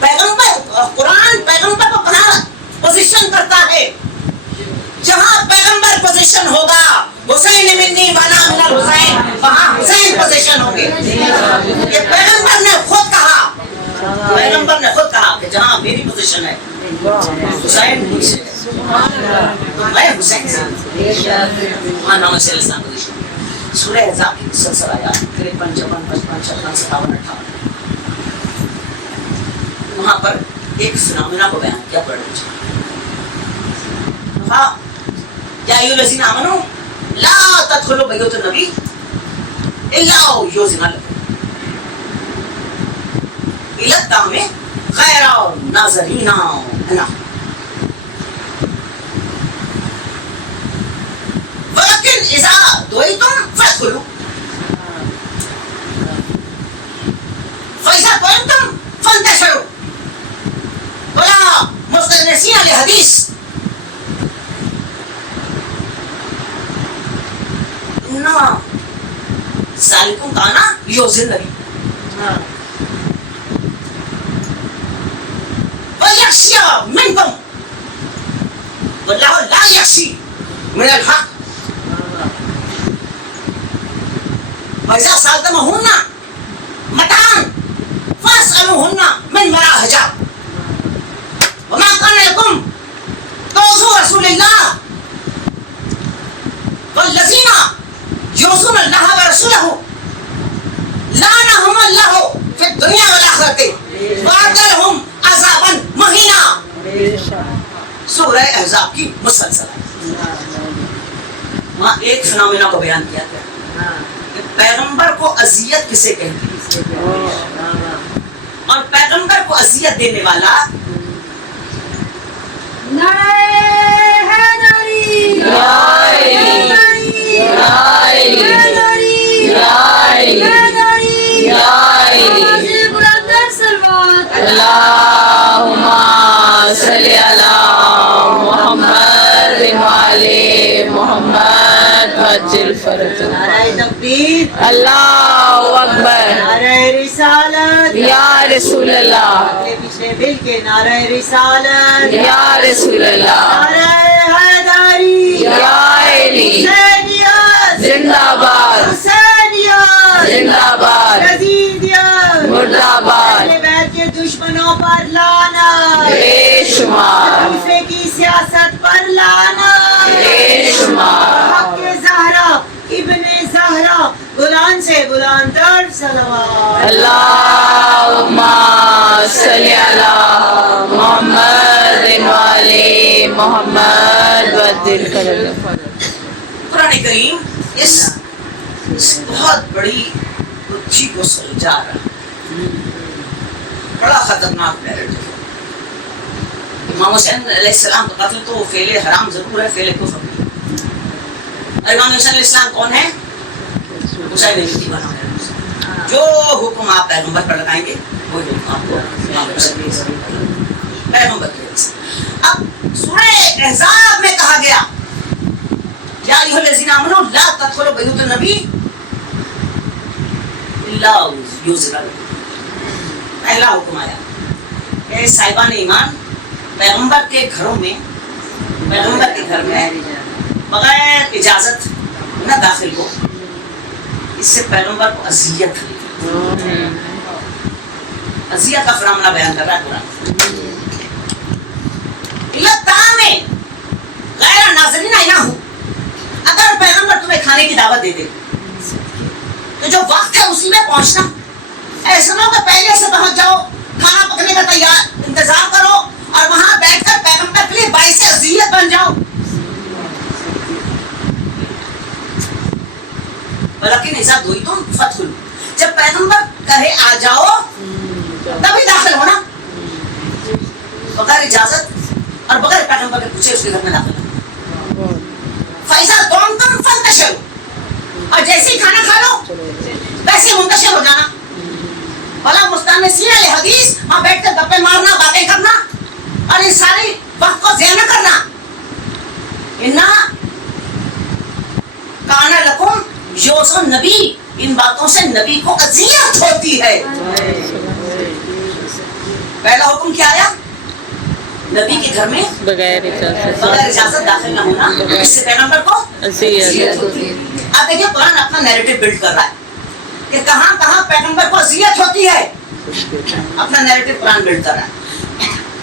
پیغمبر, قرآن پیغمبر کو کہاں پوزیشن کرتا ہے, جہاں پیغمبر پوزیشن ہوگا, حسین منی و انا من الحسین, وہاں حسین پوزیشن ہوں گے. یہ پیغمبر نے خود کہا, پیغمبر نے خود کہا کہ جہاں میری پوزیشن ہے حسین نیچے ہے, میں حسین سے وہاں نام سے السلام پوزیشن. سورہ احزاب کی سلسلہ آیات 53, 54, 55, 56, 57, 58, وہاں پر ایک فنامنا کو بیان کیا. پڑھ لیجیے. ہاں یا ایھا الذین آمنوا لا تدخلوا بیوت النبی الا یؤذن لکم الی الطعام غیر ناظرین اناه ولكن اذا دعیتم فادخلوا فاذا طعمتم فانتشروا ولا مستأنسین لحدیث ذالکم کانا لیؤذن نبی ویخشی منکم واللہ لا یخشی من الحق وإذا سألتموهن متاعا فاسألوهن من وراء حجاب وما كان لكم تؤذوا رسول الله والذين يؤذون الله ورسوله لعنهم الله في الدنيا والآخرة وأعد لهم عذابا مهينا. سورہ احزاب کی مسلسل وہاں ایک فنامنا کو بیان کیا گیا کہ پیغمبر کو اذیت کسے کہتے ہیں, اور پیغمبر کو اذیت دینے والا اللہم صلی علی محمد وعلی محمد وجل فرج. نعرہ تکبیر, اللہ اکبر, نعرہ رسالت, یا رسول اللہ, آگے پیچھے مل کے نعرہ رسالت, یا رسول اللہ, نعرہ حیدری, یا علی, حسینیت زندہ باد, حسینیت زندہ باد, یزیدیت مردہ باد, اہل بیت کے دشمنوں پر لعنت, بے شمار, خلیفے کی سیاست پر لعنت, بے شمار. حق زہرا ابن زہرا بلند سے بلند تر صلوات. اللہم صلی علی محمد وعلی محمد وجل فرج. قرآن کریم اس بہت بڑی بچی کو سلجھا رہا ہے, بڑا خطرناک پیرڈ ہے. امام حسین علیہ السلام کا قتل تو فعل حرام ضرور ہے, فعل کفر بھی. اور امام حسین علیہ السلام کون ہے؟ حسین ابن دیوانہ. جو حکم آپ پیغمبر پر لگائیں گے وہی حکم آپ کو امام حسین پیغمبر کے. اب سورہ احزاب میں کہا گیا یا ایھا الذین آمنوا لا تدخلوا بیوت النبی الا یؤذن لکم. پہلا حکم آیا کہ صاحبان ایمان پیغمبر کے گھروں میں, پیغمبر کے گھر میں بغیر اجازت نہ داخل ہو, اس سے پیغمبر کو اذیت ہوئی. اذیت کا فرامنا بیان کر رہا ہے قرآن. غیر ناظرین نہ ہو, اگر پیغمبر تمہیں کھانے کی دعوت دے دے تو جو وقت ہے اسی میں پہنچنا. ایسا نہ ہو کہ پہلے سے پہنچ جاؤ, کھانا پکنے کا تیار انتظار کرو اور وہاں بیٹھ کر پیغمبر کے لیے باعث اذیت بن جاؤ. بلکہ نزاد ہوئی تم فتح, جب پیغمبر کہے آ جاؤ تبھی داخل ہونا, بغیر اجازت اور بغیر پیغمبر کے پوچھے اس کے گھر میں داخل ہونا. فیصل تم فنتشر, اور جیسے ہی کھانا کھا لو ویسے منتشر ہو جانا. بلا مستانسین حدیث وہاں بیٹھ کر گپے مارنا, باتیں کرنا اور اس سارے وقت کو ضائع نہ کرنا. انا کان لکم یوسف نبی, ان باتوں سے نبی کو اذیت ہوتی ہے. پہلا حکم کیا آیا؟ نبی کے گھر میں بغیر اجازت داخل نہ ہونا, اس سے پیغمبر کو اذیت ہوتی ہے. اب دیکھیں قرآن اپنا نیریٹو بلڈ کر رہا ہے کہ کہاں کہاں پیغمبر کو اذیت ہوتی ہے. اپنا نیریٹو قرآن بلڈ کر رہا ہے.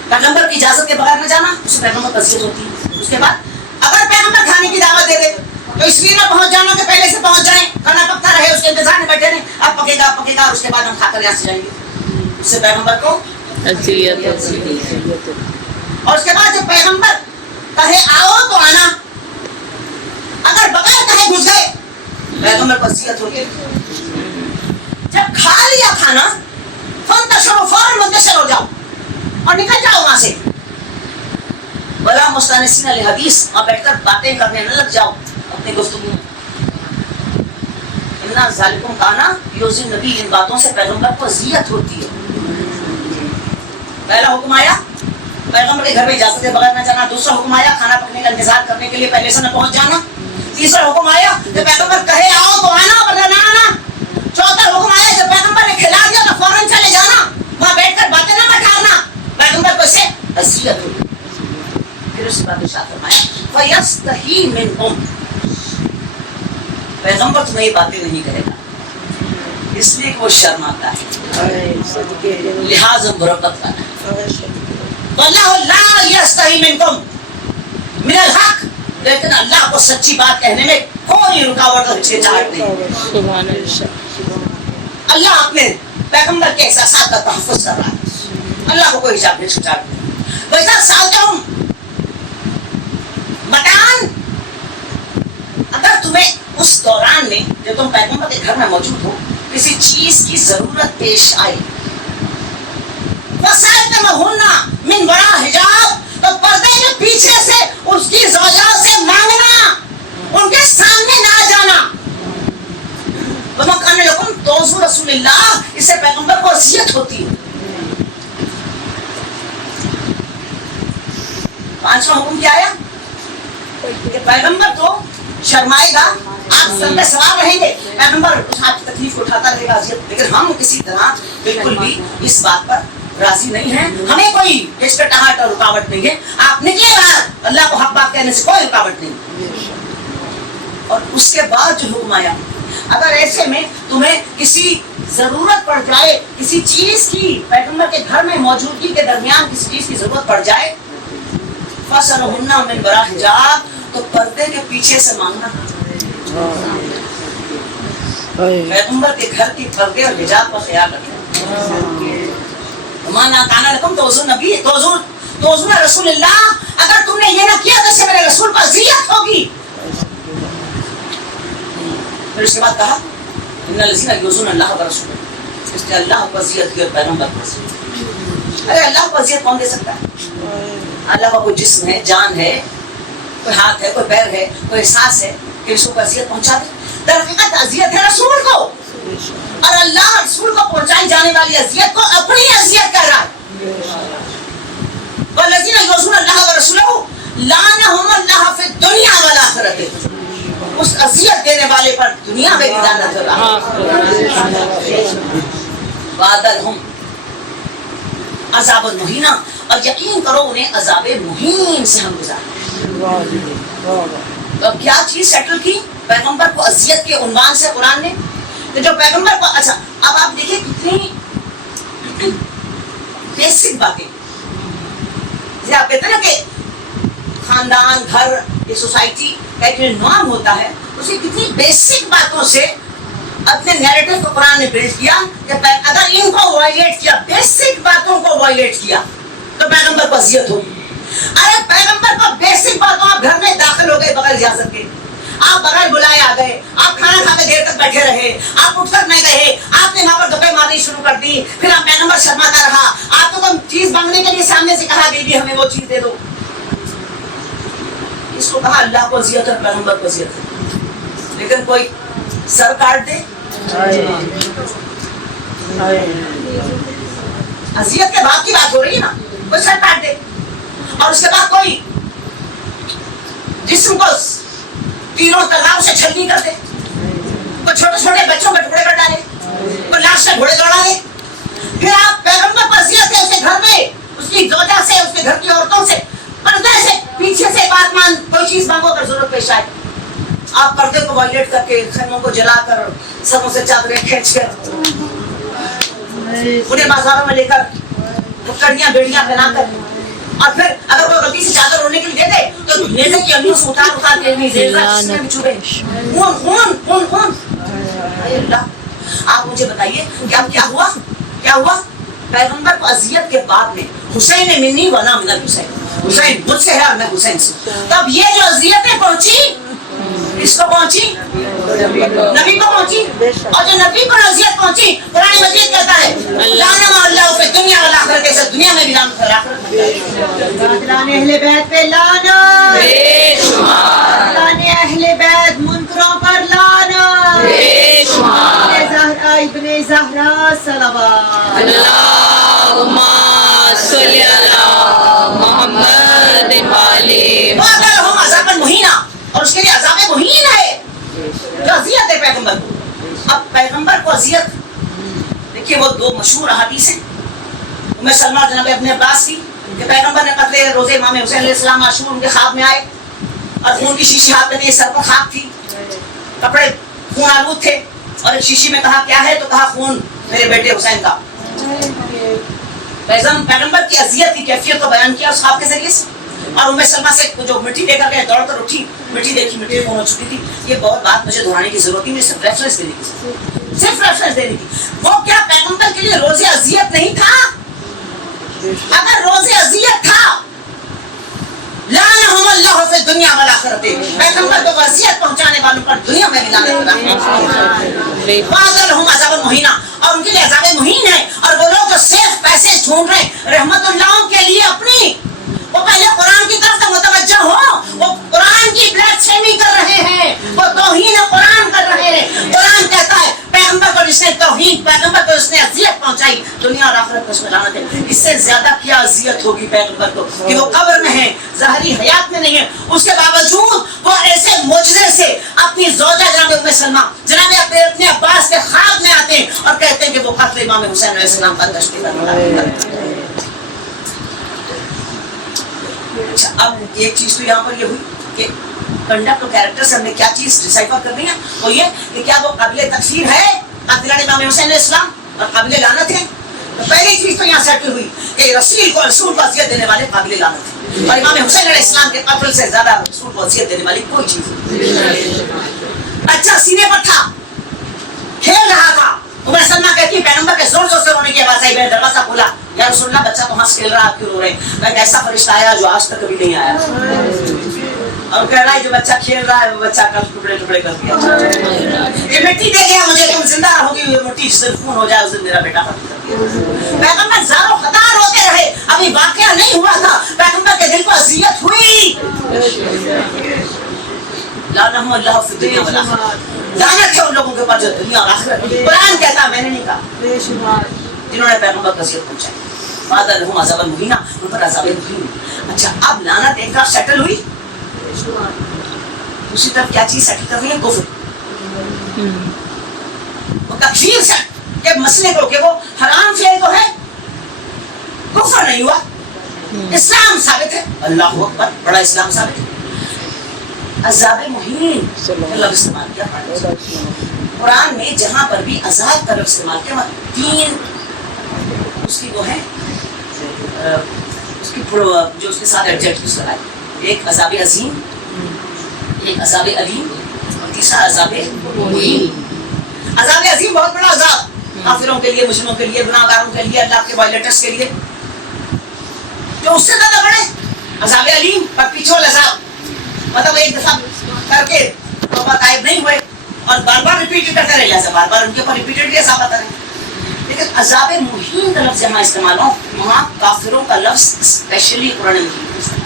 پیغمبر کی اجازت کے بغیر نہ جانا, اس سے پیغمبر کو اذیت ہوتی ہے. اس کے بعد اگر پیغمبر کھانے کی دعوت دے دے تو اس لیے نہ پہنچ جانا کہ پہلے سے پہنچ جائیں, کھانا پکتا رہے, اس کے انتظار میں بیٹھے رہیں, اب پکے گا اور اس کے بعد ہم کھا کر یہاں سے جائیں گے. اس سے پیغمبر کو اذیت ہوتی ہے. اور اس کے بعد جب پیغمبر کہے آؤ تو آنا, اگر بغیر کہے گھس گئے پیغمبر کو اذیت ہوتی ہے. جب کھا لیا کھانا فانتشروا, فوراً منتشر ہو جاؤ اور نکل جاؤ وہاں سے. ولا مستانسین لحدیث, وہاں بیٹھ کر باتیں کرنے نہ لگ جاؤ اپنی گفتگو میں. انا ذالکم کانا یؤذی النبی, ان باتوں سے پیغمبر کو اذیت ہوتی ہے. پہلا حکم آیا پیغمبر کے گھر میں اجازت کے بغیر نہ جانا. دوسرا حکم آیا کھانا پکنے کا انتظار کرنے کے لیے پہلے سے نہ پہنچ جانا. تیسرا حکم آیا کہ پیغمبر کہے آؤ تو آنا ورنہ نہ آنا. چوتھا حکم آیا جب پیغمبر نے کھلا دیا تو فوراً چلے جانا, وہاں بیٹھ کر باتیں نہ بٹھارنا, پیغمبر کو اس سے اذیت ہوئی. پھر اس کے بعد ارشاد فرمایا فَيَسْتَحِي مِنْكُمْ, پیغمبر تمہیں یہ باتیں نہیں کرے گا اس لیے کہ وہ شرم آتا ہے, لہٰذا برکت کرنا ہے. واللہ لا یستحی منکم من الحق, لیکن اللہ کو سچی بات کہنے میں کوئی رکاوٹ اور ہچکچاہٹ نہیں. سبحان اللہ. اللہ اپنے پیغمبر کے احساسات کا تحفظ کر رہا ہے, اللہ کو کوئی ہچکچاہٹ نہیں. وَإِذَا سَأَلْتَهُمْ مَتَاعًا, اگر تمہیں اس دوران میں جب تم پیغمبر کے گھر میں موجود ہو کسی چیز کی ضرورت پیش آئی, فَسَأَلْتُمُوهُنَّ مِنْ وَرَاءِ حِجَابٍ, تو پردے کے پیچھے سے اس کی زوجات سے مانگنا, ان کے سامنے نہ جانا. وَمَا كَانَ لَكُمْ تُؤْذُوا رَسُولَ اللَّهِ, اس سے پیغمبر کو اذیت ہوتی ہے. پانچواں حکم کیا آیا کہ پیغمبر تو شرمائے گا, آپ سر میں سوار رہیں گے, پیغمبر اس آپ کی تکلیف اٹھاتا رہے گا, لیکن ہم کسی طرح بالکل بھی اس بات پر راضی نہیں ہیں, ہمیں کوئی ہچکچاہٹ اور رکاوٹ نہیں ہے. آپ نکلے باہر, اللہ کو حق بات کہنے سے کوئی رکاوٹ نہیں. اور اس کے بعد جو حکم آیا اگر ایسے میں تمہیں کسی ضرورت پڑ جائے, کسی چیز کی پیغمبر کے گھر میں موجودگی کے درمیان کسی چیز کی ضرورت پڑ جائے, فَاسْأَلُوهُنَّ مِنْ وَرَاءِ حِجَابٍ, تو پردے کے پیچھے سے مانگنا. پیغمبر کے گھر کی پردے اور حجاب کا خیال رکھنا. مانا کانا لکم تؤذوا النبی تؤذون رسول اللہ, اگر تم نے یہ نہ کیا تو اس سے میرے رسول کو اذیت ہوگی. پھر اس کے بعد کہا ان الذین یؤذون اللہ ورسولہ, اس نے اللہ کو اذیت کی اور پیغمبر کو اذیت. ارے اللہ کو اذیت کون دے سکتا ہے؟ اللہ کا کوئی جسم ہے, جان ہے, کوئی ہاتھ ہے, کوئی پیر ہے, کوئی احساس ہے کہ اس کو اذیت پہنچا دے. در حقیقت اذیت ہے رسول کو, اور اللہ رسول کو پہنچائی جانے والی اذیت کو اپنی اذیت کہہ رہا ہے. والذین یؤذون اللہ ورسولہ لعنہم اللہ فی الدنیا والآخرۃ, اس اذیت دینے والے پر دنیا میں بھی لعنت ہو رہا ہے. وعد لہم عذاب مہینہ, اور یقین کرو انہیں عذاب مہین سے ہم گزاریں. تو کیا چیز سیٹل کی پیغمبر کو اذیت کے عنوان سے قرآن نے, کہ جو پیغمبر کو, اچھا اب آپ دیکھیں کتنی بیسک باتیں, جیسے آپ کہتے ہیں نا کہ خاندان, گھر, یہ سوسائٹی کا ایک نظام ہوتا ہے, اسی کتنی بیسک باتوں سے اپنے نیریٹو کو قرآن نے بلڈ کیا کہ اگر ان کو وائلیٹ کیا، بیسک باتوں کو وائلیٹ کیا تو پیغمبر کو اذیت ہوگی. ارے پیغمبر کو بیسک باتوں، آپ گھر میں داخل ہو گئے بغیر اجازت کے، آپ بغیر بلائے آ گئے، آپ کھانا کھا کے دیر تک بیٹھے رہے، آپ اٹھ کر نہیں گئے، آپ نے وہاں پر دھکے مارنی شروع کر دی، پھر آپ پیغمبر شرماتا رہا، آپ کو کوئی چیز مانگنے کے لیے سامنے سے کہا بی بی ہمیں وہ چیز دے دو، اس کو کہا اللہ کو اذیت اور پیغمبر کو اذیت ہے. لیکن کوئی سر کاٹ دے، اذیت کے بعد کی بات ہو رہی ہے نا، کوئی سر کاٹ دے اور اس کے بعد کوئی جسم کو تیروں تلواروں سے چھلنی کر دے، کوئی چھوٹے چھوٹے بچوں کے ٹکڑے کر ڈالے، کوئی لاش سے گھوڑے دوڑا دے، پھر آپ پیغمبر کو اذیت ہے، اس کے گھر میں اس کی زوجہ سے، اس کے گھر کی عورتوں سے پردے سے پیچھے سے بات مان، کوئی چیز مانگو اگر ضرورت پیش آئے، آپ پردے کو وائلیٹ کر کے خیموں کو جلا کر سروں سے چادریں کھینچ کر انہیں بازاروں میں لے کر کڑیاں بیڑیاں پہنا کر، اور پھر اگر کوئی غلطی سے چادر اوڑھنے کے لیے دے دے تو نیزے کی انگلیوں سے اٹھا کے میں چوبے، خون خون خون خون. اللہ، آپ مجھے بتائیے کیا ہوا؟ پیغمبر کو اذیت کے بعد میں حسین منی ولا من الحسین، حسین مجھ سے ہے اور میں حسین سے، تب یہ جو اذیتیں پہنچی اس کو پہنچی نبی کو پہنچی، اور جو نبی کو اذیت پہنچی قرآن مجید کہتا ہے لعنہ اللہ فی دنیا والآخرہ، کیسے دنیا میں بھی لعنت ہے آخرت میں. لانے اہل بیت پہ لعنت، بے شمار، لانے اہل بیت منکروں پر لعنت، بے شمار. زہرا ابن زہرا صلوات. اللہم صلی علی محمد والی وَأَذَلَهُمْ عَذَابًا مُهِينًا، اور اس کے لیے عذاب مہین ہے جو اذیت ہے پیغمبر کو. اب پیغمبر کو اذیت، دیکھیے وہ دو مشہور احادیث ہیں ام سلمہ جناب ابن عباس کی کہ پیغمبر نے قتل روزے امام حسین علیہ السلام عاشور ان کے خواب میں آئے اور خون کی شیشی ہاتھ میں تھی، سر پر خاک تھی، کپڑے خون آلود تھے، اور ایک شیشی میں کہا کیا ہے تو کہا خون میرے بیٹے حسین کا. پیغمبر کی اذیت کی کیفیت کو بیان کیا اس خواب کے ذریعے سے. اور ام سلمہ سے جو مٹی دے کر کے دوڑ کر اٹھی، مٹی دیکھی، مٹی خون ہو چکی تھی. یہ بہت بات مجھے دہرانے کی ضرورت نہیں، صرف ریفرنس دینے کی، صرف ریفرنس دینے کی. وہ کیا پیغمبر کے لیے روزے اذیت نہیں تھا؟ اگر روزے اذیت تھا لعنہم اللہ فی الدنیا والآخرۃ، پیغمبر کو اذیت پہنچانے والوں پر دنیا میں بھی لعنت ہے. وَأَذَلَهُمْ عَذَابًا مُهِينًا، اور ان کے لیے عذاب مہین ہے. اور وہ لوگ جو صرف پیسے ڈھونڈ رہے ہیں رحمت اللہ کے لیے اپنی، وہ پہلے قرآن کی طرف متوجہ ہو، وہ قرآن کی بلیک شیمنگ کر رہے ہیں، وہ توہین قرآن کر رہے ہیں. قرآن کہتا ہے پیغمبر کو جس نے توہین، پیغمبر کو جس نے اذیت پہنچائی دنیا اور آخرت کو اس میں لعنت ہے. اس سے زیادہ کیا اذیت ہوگی پیغمبر کو کہ وہ قبر میں ہے، ظاہری حیات میں نہیں ہے، اس کے باوجود وہ ایسے معجزے سے اپنی زوجہ جناب ام سلمہ، جناب اپنے عباس کے خواب میں آتے ہیں اور کہتے ہیں کہ وہ قتل امام حسین علیہ السلام کا تشریح کرنا. اچھا، اب ایک چیز تو یہاں پر یہ ہوئی کہ کنڈکٹ اور کیریکٹر سے ہم نے کیا چیز ڈیسائفر کرنی ہے، وہ یہ کہ کیا وہ قابل تکفیر ہے قاتلان امام حسین علیہ السلام اور قابل لعنت ہے. تو پہلی چیز تو یہاں سیٹل ہوئی کہ رسول کو اذیت دینے والے قابل لعنت ہیں، اور امام حسین علیہ السلام کے قتل سے زیادہ رسول کو اذیت دینے والی کوئی چیز نہیں. بچہ سینے پر تھا، کھیل رہا تھا، ام سلمہ کہتی ہے پیغمبر کے زور زور سے رونے کی آواز آئی، میں نے دروازہ کھولا، یا رسول اللہ بچہ تو ہنس کھیل رہا، آپ کیوں رو رہے ہیں؟ میں ایک ایسا فرشتہ آیا جو آج تک کبھی نہیں آیا، اور کہہ رہا ہے جو بچہ کھیل رہا ہے وہ بچہ کل ٹکڑے ٹکڑے کر دیا، یہ مٹی دے گیا مجھے، تم زندہ رہو گی، یہ مٹی جس دن خون ہو جائے اس دن میرا بیٹا قتل کر دیا. پیغمبر زار و خطا روتے رہے، ابھی واقعہ نہیں ہوا تھا، پیغمبر کے دل کو اذیت ہوئی. لعنہم اللہ فی الدنیا والآخرہ، لعنت ہے ان لوگوں کے اوپر جو دنیا اور آخرت. قرآن کہتا ہے، میں نے نہیں کہا، جنہوں نے پیغمبر کو اذیت پہنچائی. وَأَذَلَهُمْ عَذَابًا مُهِينًا، ان پر عذاب مہین. اچھا، اب لعنت ایک طرف سیٹل ہوئی، دوسری طرف کیا چیز سیٹل کر رہی ہے؟ کفر. وہ تکفیر سے کہ مسئلے کو کہ وہ حرام فعل تو ہے، کفر نہیں ہوا، اسلام ثابت ہے. اللہ اکبر، بڑا اسلام ثابت ہے. عذاب مہین لفظ استعمال کیا قرآن میں، جہاں پر بھی عذاب کا لفظ استعمال کیا، تین اس کی وہ ہے، اس کی جو اس کے ساتھ ایڈجیکٹیوز لگائے، ایک عذاب عظیم، ایک عذاب علیم، اور تیسرا عذاب مہین. عذاب عظیم بہت بڑا عذاب کافروں کے لیے, مجرموں کے لیے, گناہگاروں کے لیے, اللہ کے وائلیٹرز کے لیے. جو اس سے زیادہ بڑے عذاب علیم پرپیچول عذاب, مطلب ایک دفعہ کر کے توبہ طائب نہیں ہوئے اور بار بار ریپیٹ کرتے رہے, جیسا بار بار ان کے اوپر ریپیٹڈلی عذاب آتا رہے. لیکن عذاب مہین کا لفظ جہاں استعمال ہو وہاں کافروں کا لفظ اسپیشلی قرآن مجید میں استعمال.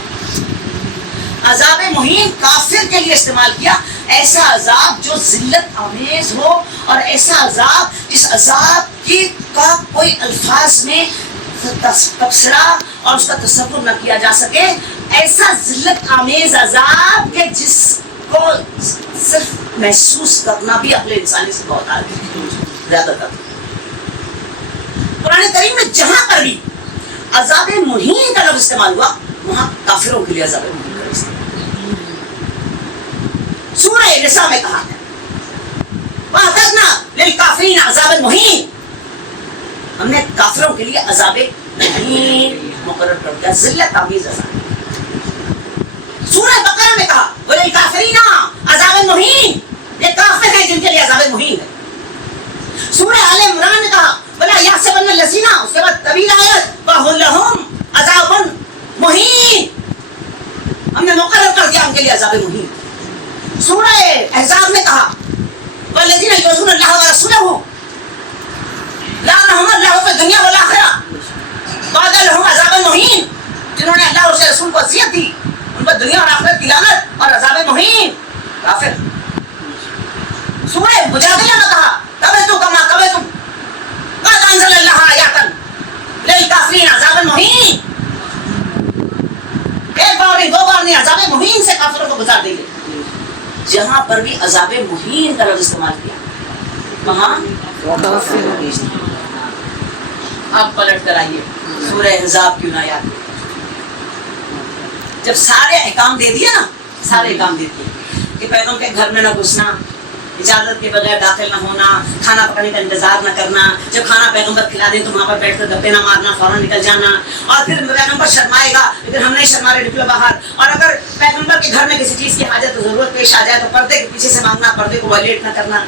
عذاب مہین کافر کے لیے استعمال کیا, ایسا عذاب جو ذلت آمیز ہو اور ایسا عذاب جس عذاب کی کا کوئی الفاظ میں تبصرہ اور اس کا تصور نہ کیا جا سکے, ایسا ذلت آمیز عذاب کہ جس کو صرف محسوس کرنا بھی اپنے انسانی سے بہت آگے زیادہ تر. قرآن کریم میں جہاں پر بھی عذاب مہین کا لفظ استعمال ہوا وہاں کافروں کے لیے عذاب مہین کا استعمال. سورہ نساء میں کہا ہے وَأَعْتَدْنَا لِلْكَافِرِينَ عَذَابًا مُهِينًا, ہم نے کافروں کے لیے عذاب مہین مقرر کر دیا, ذلت آمیز عذاب. سورہ بقرہ میں کہا وَلِلْكَافِرِينَ عَذَابًا مُهِينًا, یہ کافر ہیں جن کے لیے عذاب مہین ہے. سورہ آل عمران میں کہا وَلَا يَحْسَبَنَّ الَّذِينَ, اس کے بعد طویل آیت وَلَهُمْ عَذَابٌ مُهِينٌ, ہم نے مقرر کر دیا ان کے لیے عذاب مہین. سورہ احزاب میں کہا والذین یؤذون اللہ ورسولہ لعنہم اللہ فی الدنیا والآخرہ وأعد لهم عذابا مہین, جنہوں نے اللہ اور اس کے رسول کو اذیت دی ان پر دنیا اور آخرت کی لعنت اور عذاب مہین. کافر. سورہ مجادلہ میں کہا کبتم کما کبتم قد انزل اللہ آیاتا للکافرین عذابا مہین, ایک بار نہیں دو بار نہیں, عذاب مہین سے کافروں کو گزار دیں گے. جہاں پر بھی عذاب مہین کا لفظ استعمال کیا وہاں آپ پلٹ کر آئیے سورہ احزاب کیوں نہ یاد, جب سارے احکام دے دیا نا, سارے احکام دے دیے کہ پیغمبر کے گھر میں نہ گھسنا, اجازت کے بغیر داخل نہ ہونا, کھانا پکانے کا انتظار نہ کرنا, جب کھانا پیغمبر کھلا دیں تو وہاں پر بیٹھ کر گپے نہ مارنا, فوراً نکل جانا, اور پھر پیغمبر شرمائے گا لیکن ہم نہیں شرما رہے, نکلو باہر. اور اگر پیغمبر کے گھر میں کسی چیز کی حاجت و ضرورت پیش آ جائے تو پردے کے پیچھے سے مانگنا, پردے کو وائلیٹ نہ کرنا.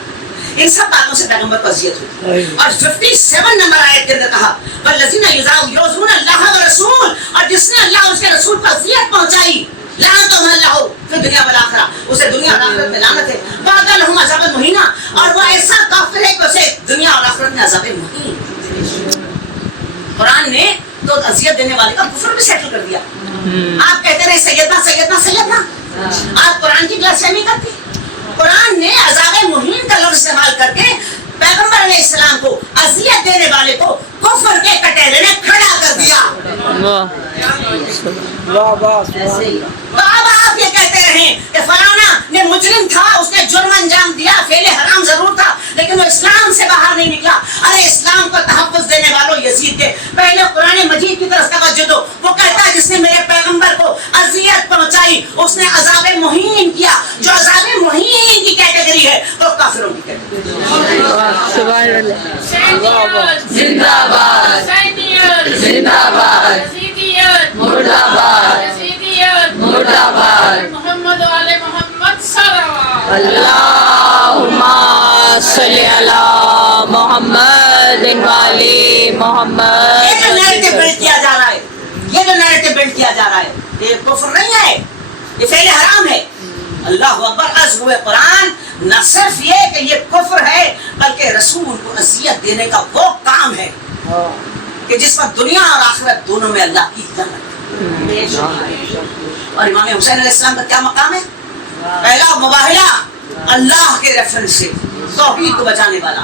ان سب باتوں سے پیغمبر کو اذیت ہوئی. اور 57 نمبر آیت کے اندر کہا والذین یؤذون اللہ ورسول, اور جس نے اللہ اور اس کے رسول کو اذیت پہنچائی لعنتہم اللہ فی الدنیا والآخرہ, اسے دنیا اور آخرت میں لعنت ہے. وأعد لهم عذابا مہینا, اور وہ ایسا کافر ہے کہ اسے دنیا اور آخرت میں عذاب مہین. قرآن نے تو اذیت دینے والے کا کفر بھی سیٹل کر دیا. آپ کہتے رہے سیدنا سیدنا سیدنا, آپ قرآن کی کلاس نہیں کرتے. قرآن نے عذاب مہین کا لفظ استعمال کر کے پیغمبر علیہ السلام کو اذیت دینے والے کو کفر کے کٹہرے میں کھڑا کر دیا. تو اب آپ یہ کہتے رہیں کہ فلانا نے مجرم تھا, اس نے جرم انجام دیا, فعل حرام ضرور تھا لیکن وہ اسلام سے باہر نہیں نکلا. ارے اسلام کو تحفظ دینے والوں یزید کے پہلے قرآن مجید کی طرف توجہ دو. وہ کہتا ہے جس نے میرے پیغمبر کو اذیت پہنچائی اس نے عذاب مہین کیا. جو عذاب مہین کی کیٹیگری ہے وہ کافروں کی کیٹیگری. سبحان اللہ. زندہ باد, زندہ باد, مرد آباد, مرد آباد. محمد والے محمد صلوات. اللہم صلی علی محمد والے محمد. یہ جو نیریٹو بلڈ کیا جا رہا ہے, یہ جو نیریٹو بلڈ کیا جا رہا ہے, یہ کفر نہیں ہے, یہ فعل حرام ہے. اللہ اکبر. از ہوئے قرآن نہ صرف یہ کہ یہ کفر ہے بلکہ رسول کو اذیت دینے کا وہ کام ہے کہ جس پر دنیا اور آخرت دونوں میں اللہ کی لعنت. اور امام حسین علیہ السلام کا کیا مقام ہے؟ پہلا مباہلہ اللہ کے ریفرنس سے, توحید کو بچانے والا,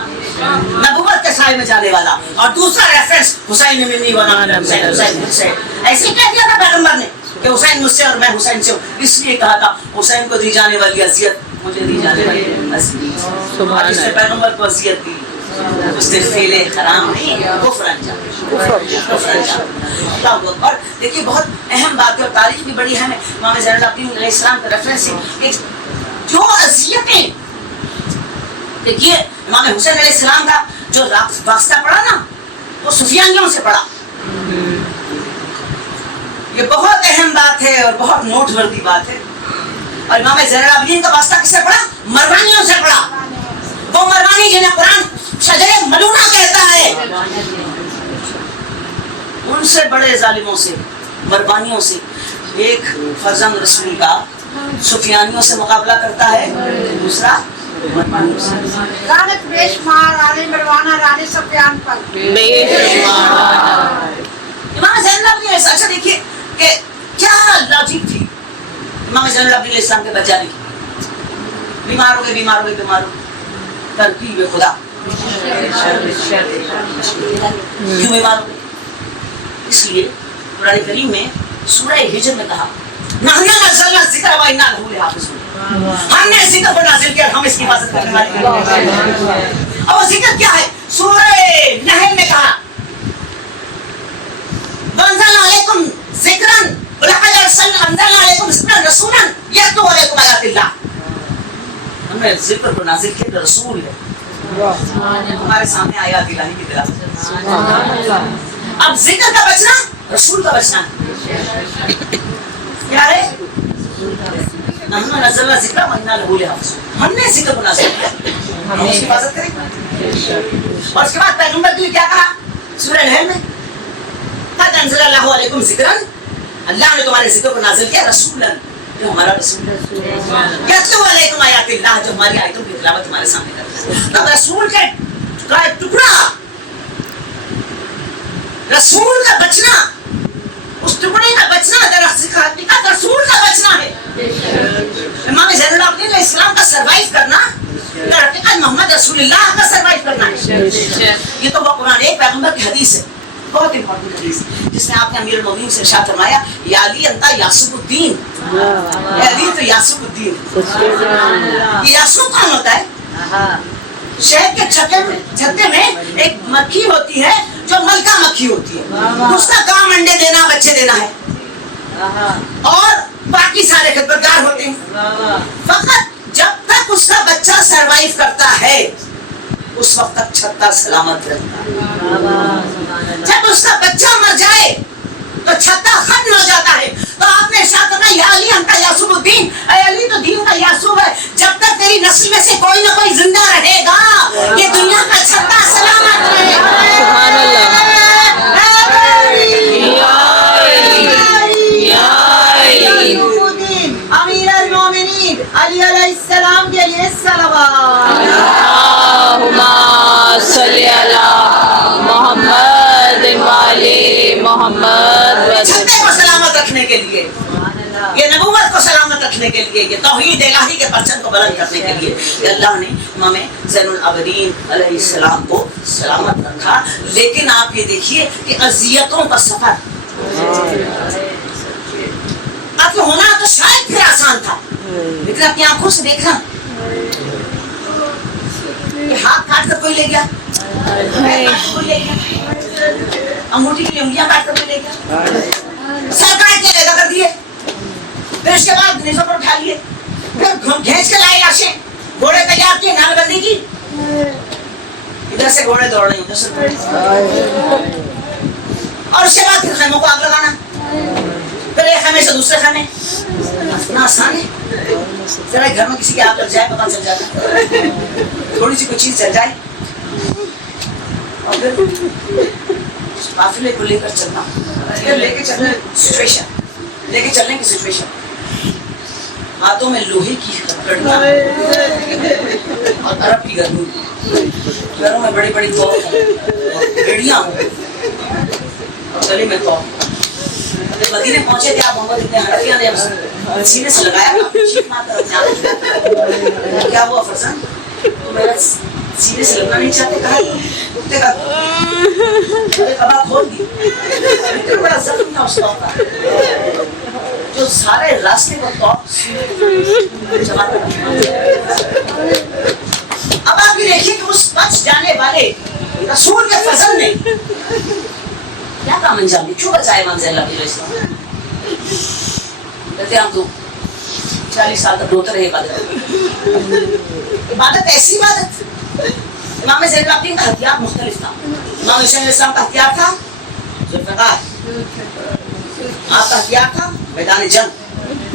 نبوت کے سائے میں جانے والا, اور دوسرا ریفرنس حسین منی و حسین حسین حسین. ایسے کہہ دیا تھا پیغمبر نے کہ حسین مجھ سے اور میں حسین سے ہوں, اس لیے کہا تھا حسین کو دی جانے والی اذیت مجھے دی جانے والی اذیت. اور جس نے پیغمبر کو اذیت دی اس نے فعل حرام نہیں, کفر انجام. اللہ اکبر. دیکھیے بہت اہم بات ہے اور تاریخ بھی بڑی اہم ہے. امام زین العابدین علیہ السلام کا ریفرنس ہے جو اذیتیں. دیکھیے امام حسین علیہ السلام کا جو واسطہ پڑا نا وہ سفیانیوں سے پڑا. یہ بہت اہم بات ہے اور بہت نوٹ وردی بات ہے. اور امام زین العابدین کا واسطہ کس سے پڑا؟ مروانیوں سے پڑا. وہ مروانی جنہیں قرآن شجر ملونہ کہتا ہے، ان سے بڑے ظالموں سے، مروانیوں سے ایک فرزند رسول کا سفیانیوں سے مقابلہ کرتا ہے، دوسرا مروانیوں سے۔ لعنت بے شمار علی مروانہ رانی سفیان پر۔ امام زین العابدین علیہ السلام، اچھا دیکھیے کہ کیا لاجک تھی امام زین العابدین علیہ السلام کے بچانے کی۔ بیمار ہو گئے ترکیب خدا، کیوں بیمار ہو گئے؟ اس لیے قرآن کریم میں سورہ ہجر میں کہا نحن نزلنا الذکر و انا لہ لحافظون، ہم نے ذکر کو نازل کیا، ہم اس کی حفاظت کرنے والے ہیں۔ اور ذکر کیا ہے؟ سورہ نحل میں کہا وانزلنا علیکم ذکرا ولقد انزلنا علیکم ذکرا رسولا یتلو علیکم آیات اللہ، ہم نے ذکر کو نازل کیا، رسول ہے ہمارے سامنے آیات الہی کی تلاوت۔ اب ذکر کا بچنا رسول کا بچنا ہے، کیا ہے؟ نحن نزلنا الذکر و انا لہ لحافظون، ہم نے ذکر کو نازل کیا، ہم اس کی حفاظت کریں۔ اور اس کے بعد پیغمبر کے لیے کیا کہا سورہ نحل میں؟ قد انزل اللہ علیکم ذکرا، اللہ نے تمہارے ذکر کو نازل کیا، رسولا، جو ہمارا رسول ہے، یتلو علیکم آیات اللہ، جو ہماری آیتوں کی تلاوت تمہارے سامنے کرتا ہے۔ تو رسول کا ٹکڑا، رسول کا بچنا، اس ٹکڑے کا بچنا حقیقت رسول کا بچنا ہے۔ امام زین العابدین علیہ السلام کا سروائیو کرنا در حقیقت محمد رسول اللہ کا سروائیو کرنا ہے۔ یہ تو وہ قرآن ایک پیغمبر کی حدیث ہے، بہت امپورٹنٹ حدیث، جس میں آپ نے امیر المومنین سے ارشاد فرمایا یا علی انت یاسوب الدین، یا علی تو یاسوب الدین۔ یہ یاسوب کون ہوتا ہے؟ شہد کے چھتے میں ایک مکھی ہوتی ہے جو ملکہ مکھی ہوتی ہے، اس کا کام انڈے دینا، بچے دینا ہے، اور باقی سارے خدمتگار ہوتے ہیں۔ فقط جب تک اس کا بچہ سروائیو کرتا ہے اس وقت تک چھتا سلامت رہتا ہے۔ جب اس کا بچہ مر جائے تو چھتا ختم ہو جاتا ہے۔ تو آپ نے ارشاد فرمایا یا علی انت یاسوب الدین، اے علی تو دین کا یاسوب ہے، جب تک تیری نسل میں سے کوئی نہ کوئی زندہ رہے گا یہ دنیا کا چھتا سلامت رہے گا۔ سبحان اللہ۔ امیر المومنین علی علیہ السلام کے لیے صلوات۔ اللہم صلی علی محمد وعلی محمد۔ چھتے کو سلامت رکھنے کے لیے، یہ نبوت کو سلامت رکھنے کے لیے، یہ توحید الہی کے پرچم کو بلند کرنے کے لیے کہ اللہ نے امام زین العابدین علیہ السلام کو سلامت رکھا۔ لیکن آپ یہ دیکھیے کہ اذیتوں کا سفر، قتل ہونا تو شاید پھر آسان تھا، لیکن اپنی آنکھوں سے دیکھنا کہ ہاتھ کاٹ کر کوئی لے گیا، کوئی لے گیا، انگوٹھی کی انگلیاں کاٹ کر کوئی لے گیا، سر کاٹ کے لیدا کر دیے، پھر اس کے بعد نیزوں پر اٹھا لیے، پھر کھینچ کے لائے لاشیں، گھوڑے تیار کیے، نال بندی کی، ادھر سے گھوڑے دوڑ رہے ہیں، ادھر سے، اور اس کے بعد پھر خیموں کو آگ لگانا، پھر ایک خیمے سے دوسرے خیمے، اتنا آسان ہے؟ ذرا گھر میں کسی کی آگ لگ جائے پتہ چل جاتا ہے، تھوڑی سی کوئی چیز چل جائے، اور پھر اس قافلے کو لے کر چلنا، پھر لے کے چلنے کی سچویشن، ہاتھوں میں لوہے کی کڑیاں اور عرب کی گرمی، گھروں میں بڑی بڑی توپ ہیں، بیڑیاں ہوں اور گلے میں توپ۔ جب مدینے پہنچے تھے آپ محمد ابن حنفیہ نے سینے سے لگایا، چیخ مار کر اپنے آپ کیا ہوا فرزند، تو میرا سینے سے لگنا نہیں چاہتے، کہا کتے کا کباب کھول دی، اتنا بڑا زخم تھا اس وقت کا جو سارے راستے کو توپ جمع کر۔ اب آپ یہ دیکھیے کہ اس بچ جانے والے رسول کے فضل نے کیا کام انجام دی، کیوں بچائے امام زین العابدین علیہ السلام؟ کہتے ہم تو 40 سال تک روتے رہے عبادت ایسی عبادت۔ امام زین العابدین کا ہتھیار مختلف تھا، امام حسین علیہ السلام کا ہتھیار تھا ذوالفقار، آپ کا ہتھیار تھا میدان جنگ،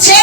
6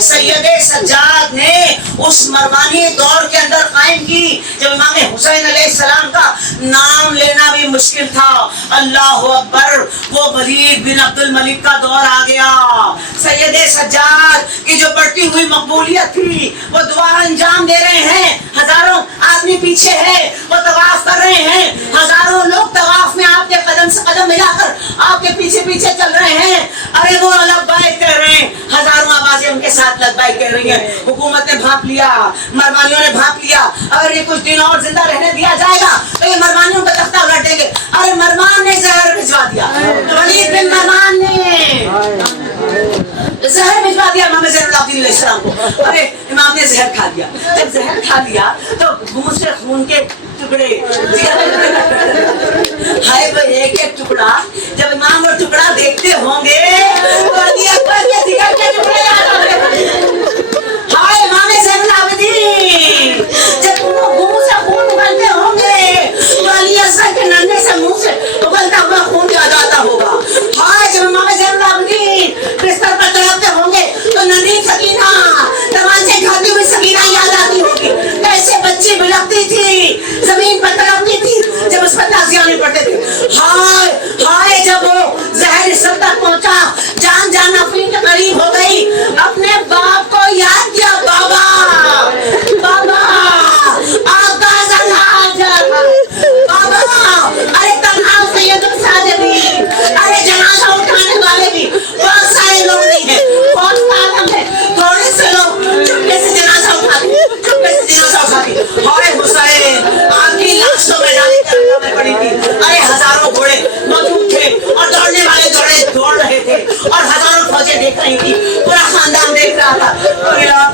سید سجاد نے اس مروانی دور کے اندر قائم کی جب امام حسین علیہ السلام کا نام لینا بھی مشکل تھا. اللہ اکبر. وہ ولید بن عبد الملک کا دور آ گیا. سید سجاد کی جو بڑھتی ہوئی مقبولیت تھی وہ دعا انجام دے رہے ہیں. ہزاروں آدمی پیچھے ہے, وہ طواف کر رہے ہیں. ہزاروں لوگ طواف میں آپ کے قدم سے قدم ملا کر آپ کے پیچھے پیچھے چل رہے ہیں. ارے وہ لبیک کہہ رہے ہیں, ہزاروں آوازیں ان کے ساتھ لبیک کہہ رہی ہیں. حکومت نے بھانپ لیا, مروانیوں نے بھانپ لیا. اگر یہ کچھ دن اور زندہ رہنے دیا جائے گا تو یہ مروانیوں کا تختہ الٹ دیں گے. ارے مروان نے زہر بھجوا دیا, ولید بن مروان نے زہر بھجوا دیا امام زین العابدین علیہ السلام کو. ارے امام نے زہر کھا لیا. جب زہر کھا لیا تو منہ سے خون کے ٹکڑے, ہائے وہ ایک ایک ٹکڑا جب امام وہ ٹکڑا دیکھتے ہوں گے تو علی اکبر کے جگر کے ٹکڑے یاد آتے ہیں. ہائے امام زین العابدین جب منہ سے خون اگلتے ہوں گے تو علی اصغر کے ننھے سے منہ سے اگلتا ہوا خون یاد آتا ہوگا. ہائے جب امام زین العابدین بستر پر تڑپتے ہوں گے تو ننھی سکینہ تمانچے کھاتی ہوئی سکینہ یاد آتی ہوگی. کیسے بچی بلکتی تھی, زمین پر تڑپتی تھی جب اس پر تازیانے پڑتے تھے. ہائے ہائے جب وہ زہر سب تک پہنچا, جان جان افرین کے قریب ہو گئی, اپنے باپ کو یاد کیا. بابا بابا آقا زلحاجر بابا, ارے تنہا سید الساجدین, ارے جنازہ اٹھانے والے بھی بہت سارے لوگ نہیں ہیں, بہت کم ہے, تھوڑے سے لوگ چپکے سے جنازہ اٹھاتے, چپکے سے جنازہ اٹھاتے. ہائے حسین آپ کی لاش تو میدان کربلا میں پڑی تھی. ارے ہزاروں گھوڑے موجود تھے اور دوڑنے والے دوڑ رہے تھے اور ہزاروں فوجیں دیکھ رہی تھی, پورا خاندان دیکھ رہا تھا.